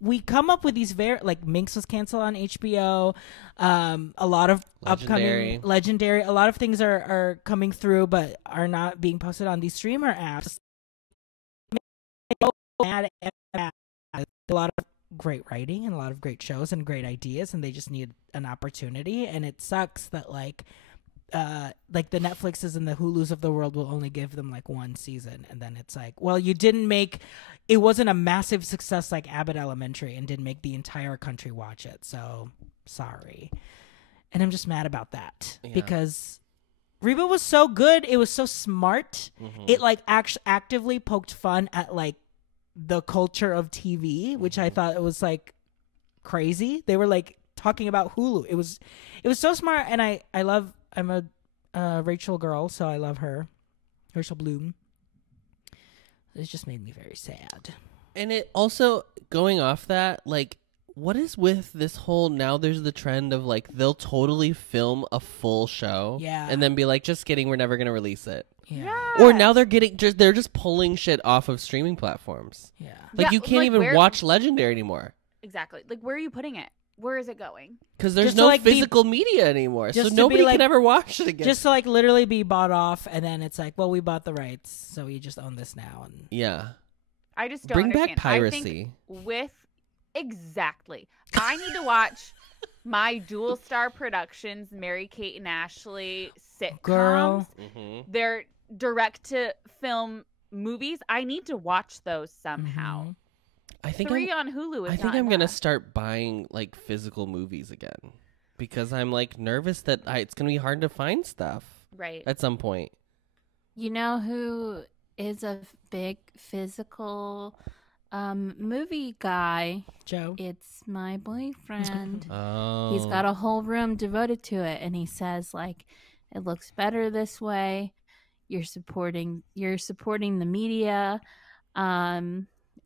we come up with these like Minx was canceled on HBO. A lot of upcoming Legendary, a lot of things are coming through, but are not being posted on these streamer apps. A lot of great writing and a lot of great shows and great ideas, and they just need an opportunity. And it sucks that like the Netflixes and the Hulus of the world will only give them like one season, and then it's like, well, it wasn't a massive success like Abbott Elementary and didn't make the entire country watch it, so sorry. And I'm just mad about that because Reba was so good. It was so smart. It like actively poked fun at like the culture of TV, which I thought it was like crazy. They were like talking about Hulu. It was so smart, and I'm a Rachel girl, so I love her, Rachel Bloom. It just made me very sad. And it also, going off that, like, what is with this whole, now there's the trend of like they'll totally film a full show and then be like, just kidding, we're never gonna release it. Or now they're just pulling shit off of streaming platforms. Like you can't even watch Legendary anymore. Exactly. Like, where are you putting it? Where is it going? Because there's Just to, no like, be- physical media anymore, so just to be, nobody like- can ever watch it again. Just to like literally be bought off, and then it's like, well, we bought the rights, so we just own this now. And yeah. I just don't Bring understand. back piracy. Exactly. I need to watch my Dual Star Productions, Mary-Kate and Ashley sitcoms. Girl. Mm-hmm. They're direct-to-film movies. I need to watch those somehow. Mhm. I think 3 on Hulu is I think not I'm gonna enough. start buying like physical movies again because I'm like nervous that it's gonna be hard to find stuff Right. at some point. You know who is a big physical movie guy? Joe. It's my boyfriend. Oh, He's got a whole room devoted to it, and he says like, it looks better this way. You're supporting the media,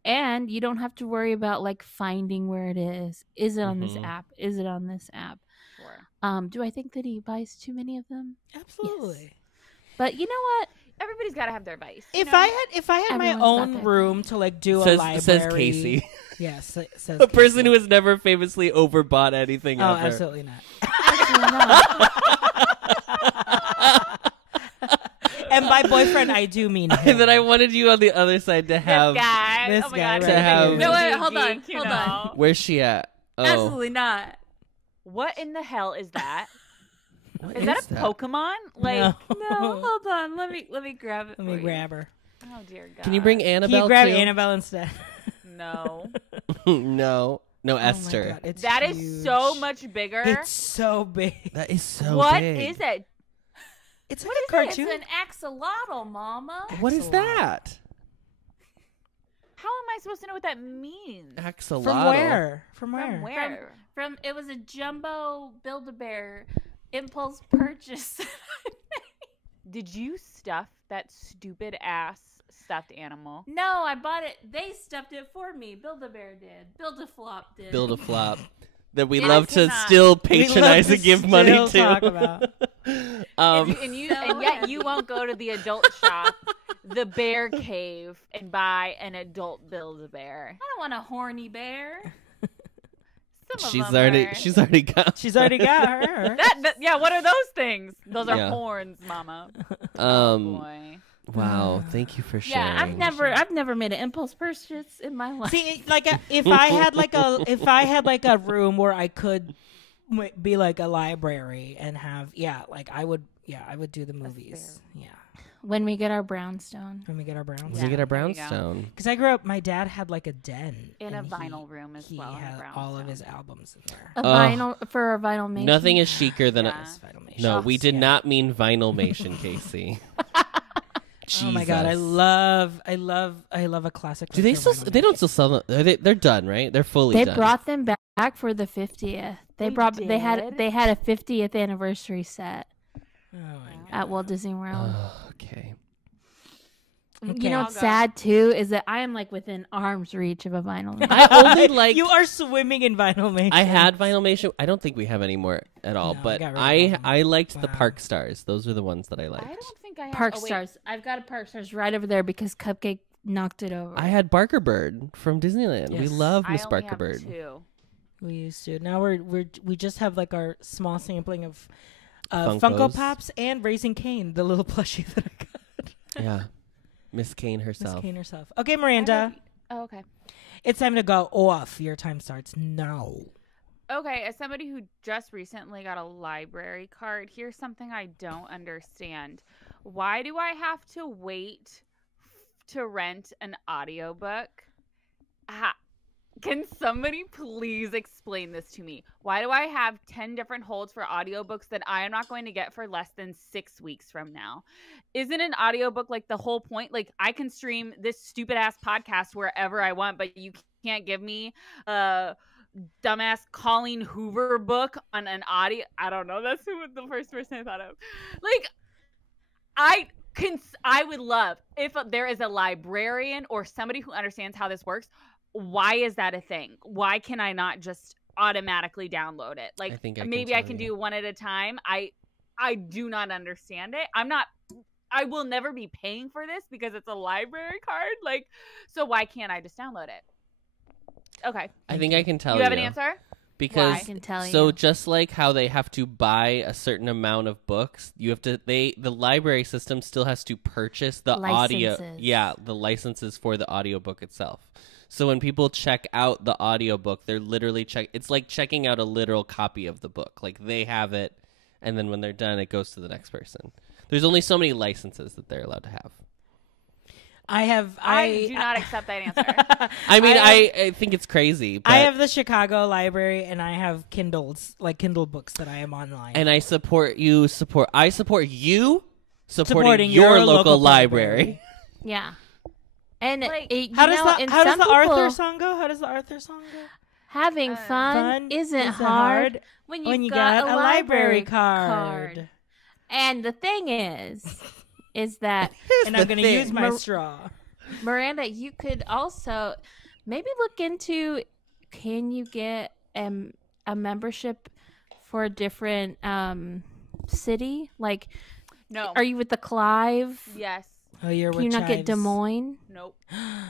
and you don't have to worry about like finding where it is. Is it on this Mhm. app? Is it on this app? Sure. Do I think that he buys too many of them? Absolutely. But you know what? Everybody's got to have their vice. you If know? I had my Everyone's got own their room to like do a says library, Casey, yes, says a person Casey. who has never famously overbought anything Oh, ever. absolutely not. Actually, not. And by boyfriend, I do mean him. And then I wanted you on the other side to have. this guy. this oh my guy God. right To have- No, wait, hold on, you hold know. on. Where's she at? Oh, Absolutely not. What in the hell is that? what Is that a Pokemon? Like, No. No, hold on. Let me grab it. Let me for you. grab her. oh dear God. Can you bring Can Annabelle you grab too? Annabelle instead? No. No, Oh my Esther. God, it's That is huge. so much bigger. It's so big. That is so What big. is it? It's like It's a cartoon. an axolotl, Mama. What is that? How am I supposed to know what that means? Axolotl. From where? From where? From where? From it was a jumbo Build-A-Bear impulse purchase. Did you stuff that stupid ass stuffed animal? No, I bought it. They stuffed it for me. Build-A-Bear did. Build-A-Flop did. Build a flop that we I love to cannot. still We love patronize to and give money still to. talk about. And yet you won't go to the adult shop, the bear cave, and buy an adult Build-A-Bear. I don't want a horny bear. Some of she's them already are- she's already got. She's already got her. yeah. What are those things? Those are Yeah. horns, Mama. Um. Boy. Wow. Thank you for sharing. Yeah, I've never made an impulse purchase in my life. See, like if I had like a room where I could be like a library and have I would do the movies. Yeah, When we get our brownstone. when we get our browns. When we get our there you go. brownstone. Because I grew up, my dad had like a den In a and vinyl room as he well. in a had brown all of stone. his albums in there. A Ugh. vinyl for a vinyl mason. Nothing is chicer than Yeah. Yes, Vinyl No, Mation. we did Yeah. not mean vinylmation, Casey. Oh my God, I Jesus. love a classic. Do they retro still? Vinyl They don't Mation. still sell them. They're done, right? They're fully They done. brought them back for the 50th. They They had a 50th anniversary set Oh my God. at Walt Disney World. Oh, okay. Okay. You know I'll what's go. sad too is that I am like within arm's reach of a vinyl. I only like. You are swimming in Vinyl Mation. I had vinylmation. I don't think we have any more at all. No, but got rid of I them. I liked the Wow. Park Stars. Those were the ones that I liked. I don't think I have Park oh, wait. Stars. I've got a Park Stars right over there because Cupcake knocked it over. I had Barker Bird from Disneyland. We Yes. love I Miss only Barker have Bird. 2. We used to. Now we just have like our small sampling of Funkos. Funko Pops and Raising Cane, the little plushie that I got. Yeah, Miss Kane Miss herself. Cane herself. Okay, Miranda, Oh, okay. it's time to go off. Your time starts now. Okay, as somebody who just recently got a library card, here's something I don't understand. Why do I have to wait to rent an audiobook? Can somebody please explain this to me? Why do I have 10 different holds for audiobooks that I am not going to get for less than 6 weeks from now? Isn't an audiobook like the whole point? Like, I can stream this stupid ass podcast wherever I want, but you can't give me dumbass Colleen Hoover book on an audio. I don't know. That's the first person I thought of. Like, I would love if there is a librarian or somebody who understands how this works. Why is that a thing? Why can I not just automatically download it? Like, maybe I can do one at a time. I do not understand it. I will never be paying for this because it's a library card. Like, so why can't I just download it? Okay. I think I can tell you. You have an answer? Because I can tell so you. just like how they have to buy a certain amount of books, you have to the library system still has to purchase the audio. Licenses. Yeah, the licenses for the audiobook itself. So when people check out the audiobook, they're literally it's like checking out a literal copy of the book. Like they have it, and then when they're done, it goes to the next person. There's only so many licenses that they're allowed to have. I do not accept that answer. I mean, I think it's crazy. But I have the Chicago Library, and I have Kindles, like Kindle books that I am online. And I support you. I support you supporting your your local local library. Yeah. And Like, how does the Arthur song go? How does the Arthur song go? Having fun isn't hard when you got a library card. And the thing is that And I'm going to use my straw. Miranda, you could also maybe look into, can you get a membership for a different city? Like, No. are you with the Clive? Yes. Oh, you're Can with you not get Chives. Des Moines? Nope.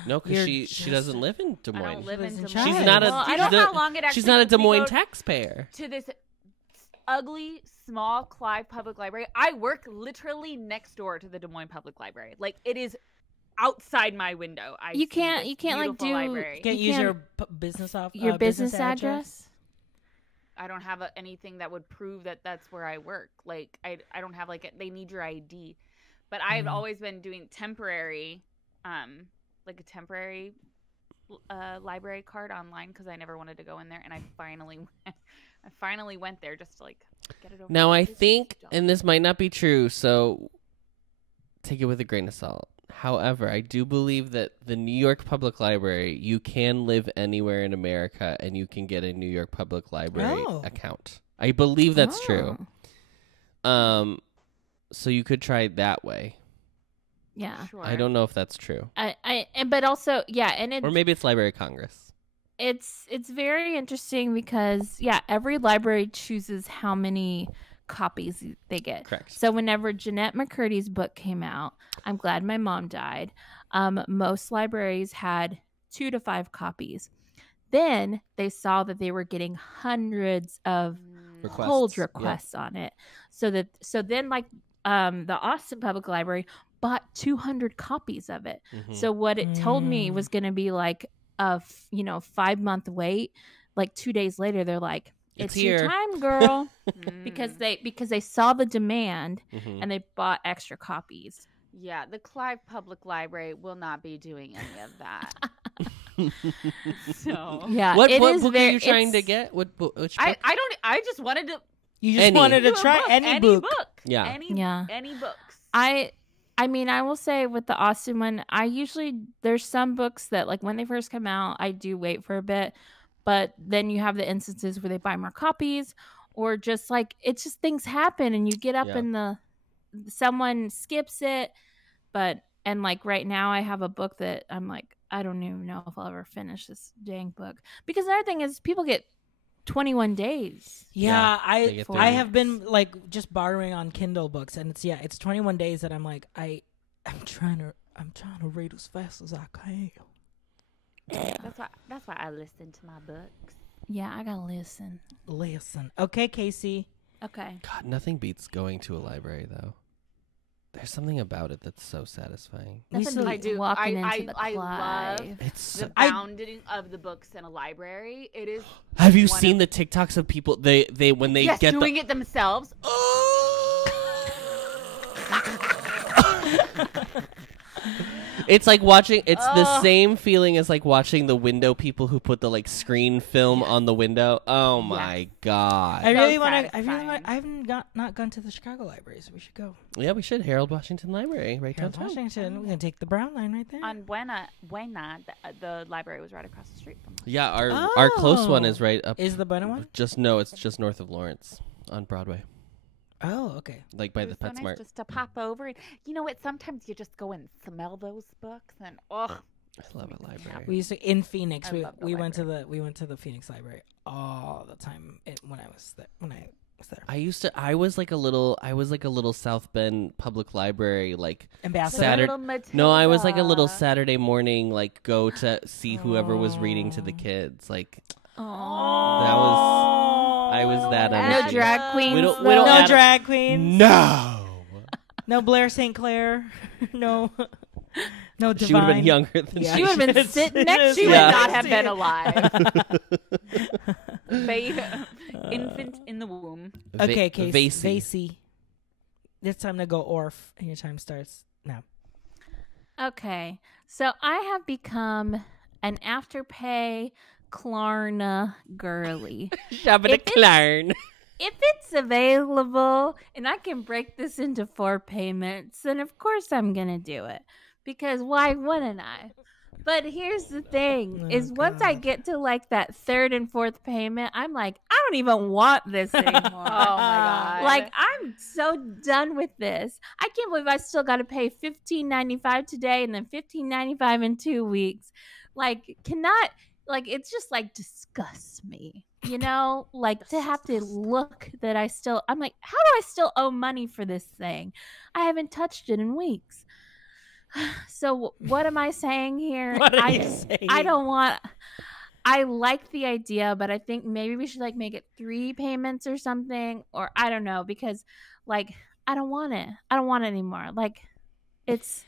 No, because You're she just- doesn't live in Des I Moines. don't live in Des Moines. Chives. She's not a. Well, I she's don't know not- how long it actually She's not a took Des me Moines go taxpayer. to this ugly small Clive Public Library. I work literally next door to the Des Moines Public Library. Like it is outside my window. You can't like beautiful do library. You can't use your business your business address. I don't have anything that would prove that that's where I work. Like I don't have like they need your ID. But I've always been doing temporary, like a temporary library card online because I never wanted to go in there, and I finally went there just to like get it over. Now I with. think, and this might not be true, so take it with a grain of salt. However, I do believe that the New York Public Library, you can live anywhere in America and you can get a New York Public Library account. I believe that's true. So you could try it that way. Yeah. Sure. I don't know if that's true. But also, yeah, and Or maybe it's Library of Congress. it's very interesting because every library chooses how many copies they get. Correct. So whenever Jeanette McCurdy's book came out, I'm glad my mom died. Most libraries had 2 to 5 copies. Then they saw that they were getting hundreds of hold requests on it. So then like the Austin Public Library bought 200 copies of it. Mm-hmm. So what it told me was going to be like a 5-month wait. Like 2 days later, they're like, "It's here. your time, girl," because they saw the demand and they bought extra copies. Yeah, the Clive Public Library will not be doing any of that. So Yeah, What it book is are you it's- trying to get? Which book? I just wanted to You just Any. wanted to do a try book, any book. Yeah. any books. I mean, I will say with the Austin one, there's some books that like when they first come out, I do wait for a bit, but then you have the instances where they buy more copies or just like, it's just things happen and you get up and someone skips it. And like right now I have a book that I'm like, I don't even know if I'll ever finish this dang book. Because another thing is people get 21 days. Yeah, they get I 30 have been like just borrowing on Kindle books, and it's 21 days that I'm like I'm trying to read as fast as I can. That's why I listen to my books. Yeah, I gotta listen. Okay, Casey. Okay. God, nothing beats going to a library though. There's something about it that's so satisfying. Nothing I beats do. walking I into the love Clive. It's the so, bounding of the books in a library. It is. have you one seen of- the TikToks of people they when they yes, get doing it themselves. It's like watching. It's the same feeling as like watching the window people who put the like screen film on the window. Oh my god! I So really want to. satisfying. I haven't not gone to the Chicago Library, so we should go. Yeah, we should. Harold Washington Library, right Harold downtown. Washington. We're gonna take the Brown line right there. On Buena, the library was right across the street from us. Yeah, our close one is Oh. right up. Is the Buena one? It's just north of Lawrence on Broadway, Oh, okay. like by It the was so nice PetSmart. just to pop over. And, you know what? Sometimes you just go and smell those books, and oh, I love a library. We used to in Phoenix. I love the We went to the Phoenix Library all the time when I I was like a little South Bend Public Library like Ambassador. No, I was like a little Saturday morning like go to see whoever was reading to the kids. Like I was that No drag queens. We don't no drag queens. No. No Blair St. Clair. No. No Divine. She would have been younger than she would have been sitting next to She you. would not have been alive. Infant in the womb. Okay, Casey. Vasey. It's time to go Orf, and your time starts now. Okay, so I have become an Afterpay Klarna girly. Shabba Klarn. If it's available and I can break this into 4 payments, then of course I'm going to do it. Because why wouldn't I? But here's the thing, once I get to like that 3rd and 4th payment, I'm like, I don't even want this anymore. Oh my God. Like, I'm so done with this. I can't believe I still got to pay $15.95 today and then $15.95 in 2 weeks. Like, it's just like disgusts me, you know, like to have to look that I'm like, how do I still owe money for this thing? I haven't touched it in weeks. So what am I saying here? What are you saying? I like the idea, but I think maybe we should like make it 3 payments or something, or I don't know, because like, I don't want it. I don't want it anymore. Like it's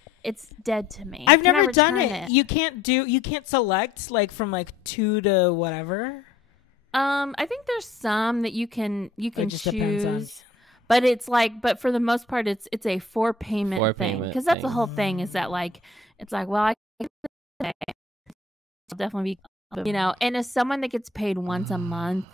dead to me. I've never done it. You can't select like from like 2 to whatever. I think there's some that you can just depends on. But it's like, but for the most part, it's a 4 payment thing, because that's the whole thing. Is that like, it's like, well, I'll definitely be, you know. And as someone that gets paid once a month,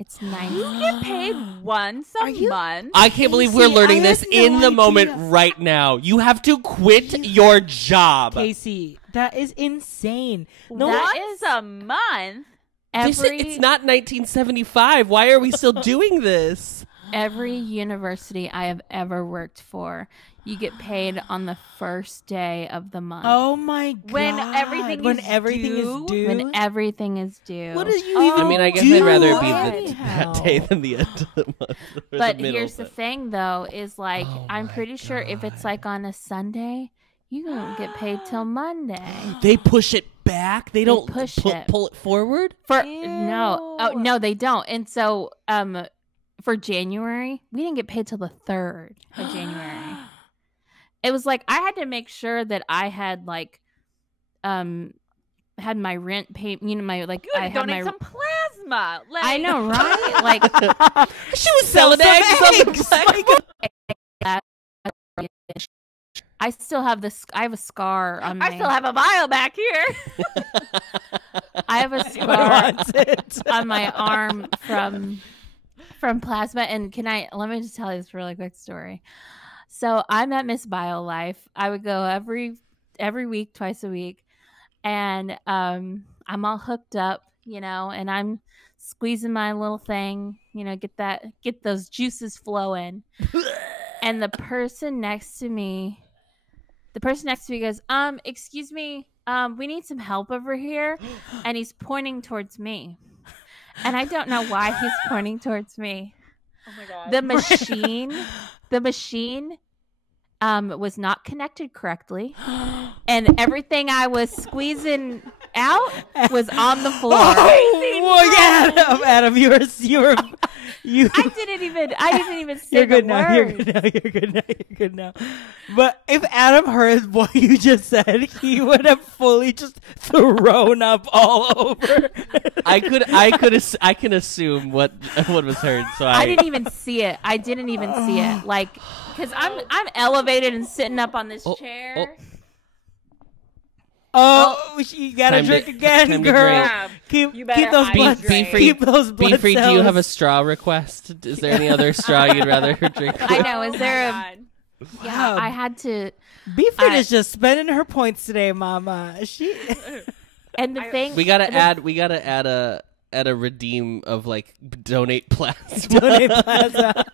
it's nice. You get paid once a month. I can't believe we're learning this in the moment right now. You have to quit your job. Casey, that is insane. No, Once a month. It's not 1975. Why are we still doing this? Every university I have ever worked for, you get paid on the 1st day of the month. Oh my God. When everything is due. When everything is due. What did you even I mean, I guess do? I'd rather it be that day than the end of the month. But here's the thing, though, is like, I'm pretty sure if it's like on a Sunday, you don't get paid till Monday. They push it back? They don't pull it forward? No, they don't. And so, for January, we didn't get paid till the 3rd of January. It was like I had to make sure that I had like had my rent paid, you know, my like you had to donate some plasma. Like, I know, right? Like she was selling eggs. I still have this. I have a scar on my. I still have a vial back here. I have a scar on my arm from plasma. And let me just tell you this really quick story. So I'm at Miss BioLife. I would go every week, twice a week, and I'm all hooked up, you know, and I'm squeezing my little thing, you know, get those juices flowing. And the person next to me goes, excuse me, we need some help over here. And he's pointing towards me. And I don't know why he's pointing towards me. Oh my God. The machine was not connected correctly. And everything I was squeezing out was on the floor. Oh, Adam, you were I didn't even say You're good the now. word. You're good now. But if Adam heard what you just said, he would have fully just thrown up all over. I can assume what was heard. So I didn't even see it. Like, because I'm elevated and sitting up on this chair. You gotta drink again, girl. Keep those blood. Keep those blood Be free. cells. Do you have a straw request? Is there any other straw you'd rather drink? I know. Is there a? Yeah, I had to. Beefheart is just spending her points today, Mama. And the thing we gotta add a redeem of like donate plasma. Donate plasma.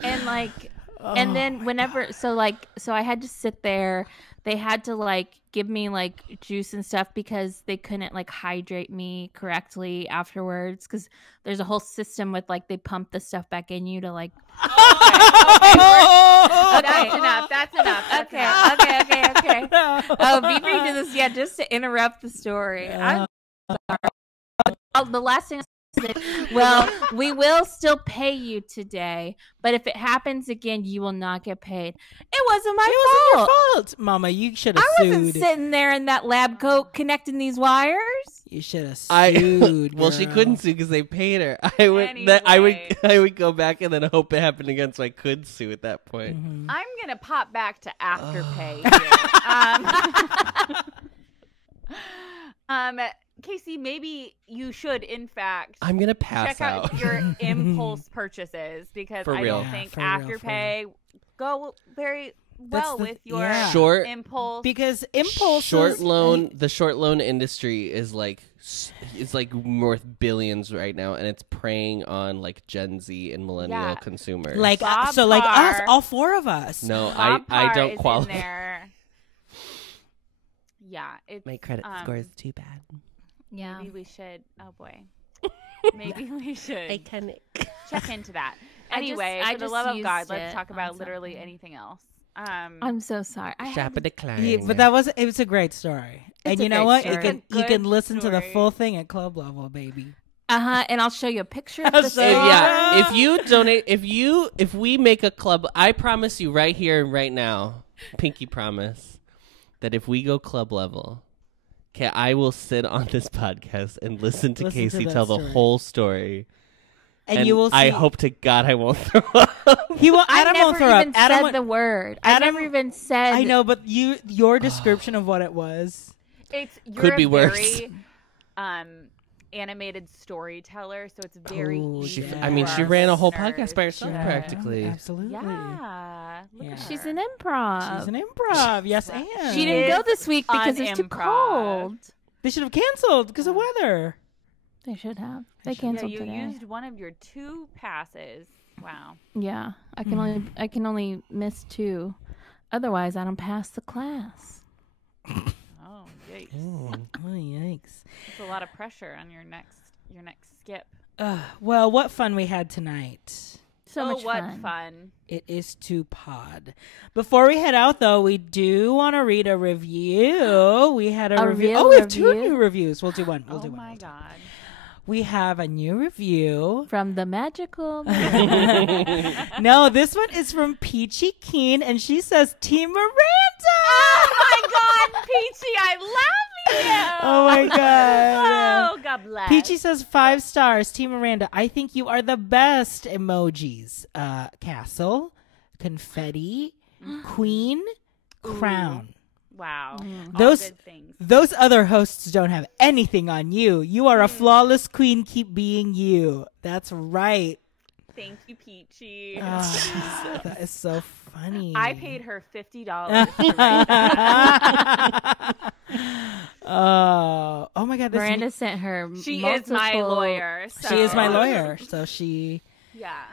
And like, and then whenever, so I had to sit there. they had to like give me like juice and stuff because they couldn't like hydrate me correctly afterwards, because there's a whole system with like they pump the stuff back in you to like That's enough. That's enough. Okay. Oh, be free to this, just to interrupt the story. I'm sorry. Oh, the last thing I said, well, we will still pay you today, but if it happens again, you will not get paid. It wasn't my fault. Your fault, Mama. You should have sued. I wasn't sitting there in that lab coat connecting these wires. You should have sued. Well, she couldn't sue because they paid her. I would go back and then hope it happened again, so I could sue at that point. Mm-hmm. I'm gonna pop back to Afterpay here. Casey, maybe you should, in fact, I'm gonna pass check out your impulse purchases, because For I real. don't think For real, Afterpay go very well with your Short impulse. Because impulse the short loan industry is like worth billions right now, and it's preying on like Gen Z and millennial consumers. like Bob like us, Parr. all four of us. No, Bob I Parr don't is qualify. in there. Yeah, it's, My credit score is too bad. Yeah. Maybe we should. Oh boy. Maybe we should Titanic. check into that. I just- Anyway, I for the just love of used God, let's it talk on about literally something. anything else. I'm so sorry. I Shop had a decline. Yeah, but it was a great story. And It's you a know great what? story. You can Good listen to the story. full thing at club level, baby. and I'll show you a picture of I'll the show If, you. star. if you donate, if we make a club, I promise you right here and right now, pinky promise, that if we go club level, okay, I will sit on this podcast and listen to Listen to Casey that tell the story. whole story. And you will see. I hope to God I won't throw up. He won't. I Adam never won't throw up. even Adam said won't- the word. I Adam- never even said. I know, but your description of what it was. You're Could be a worse. very animated storyteller, so it's very Oh, easy. yeah. I mean, for she our ran a whole listeners podcast by herself, to- practically. Absolutely. Yeah. Look Yeah. at She's her. an improv. She's an improv. Yes, and She didn't go this week because it's too Unimprov. cold. They should have canceled because of weather. They should have. They Yeah, canceled you today. used one of your 2 passes. Wow. Yeah, I can only miss 2. Otherwise, I don't pass the class. Oh, yikes. Oh, yikes. It's a lot of pressure on your next skip. Well, what fun we had tonight. So oh, much what fun. fun. It is to pod. Before we head out, though, we do want to read a review. We had a review. real Oh, we have 2 review? new reviews. We'll do one. We'll Oh do one. my We'll do one. God. We have a new review. From the magical. No, this one is from Peachy Keen, and she says, Team Miranda! Oh my God, Peachy, I love you. Oh my God. Oh, God bless. Peachy says 5 stars. Team Miranda, I think you are the best emojis. Castle, confetti, queen, crown. Wow. All Those good things. those other hosts don't have anything on you. You are a flawless queen. Keep being you. That's right. Thank you, Peachy. That is so funny. I paid her $50 to write that. Oh my God. This Miranda sent her. She is multiple- my lawyer. So. she is my lawyer. So Yeah.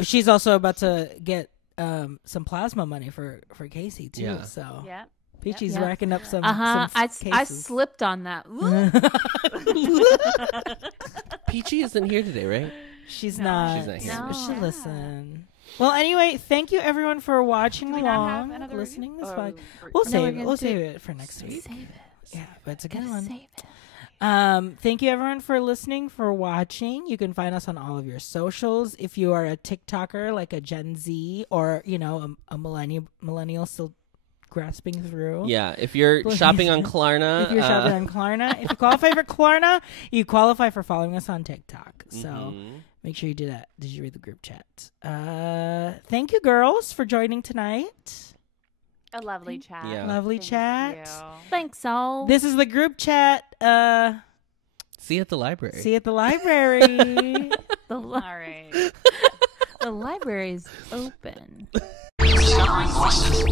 she's also about to get some plasma money for Casey too. Yeah. So Yep. Peachy's Yep. racking up some. I cases. slipped on that. Peachy isn't here today, right? She's No. not. She's not here. But she'll No. listen. Well, anyway, thank you everyone for watching Do we not have along, another listening review? this Oh, podcast. we're- We'll No, save we're it. gonna We'll save save it. it for next week. Save it. Yeah, but it's a good Gotta one. save it. Thank you everyone for listening, for watching. You can find us on all of your socials. If you are a TikToker like a Gen Z or a millennial still grasping through. Yeah, if you're Please. shopping on Klarna. If you're shopping on Klarna, if you qualify for Klarna, you qualify for following us on TikTok. So mhm. make sure you do that. Did you read the group chat? Thank you, girls, for joining tonight. A lovely chat. Yeah. Lovely Thank chat. you. Thanks, all. This is the group chat. See you at the library. See you at the library. the, All li- right. the library's open. Discovering voices.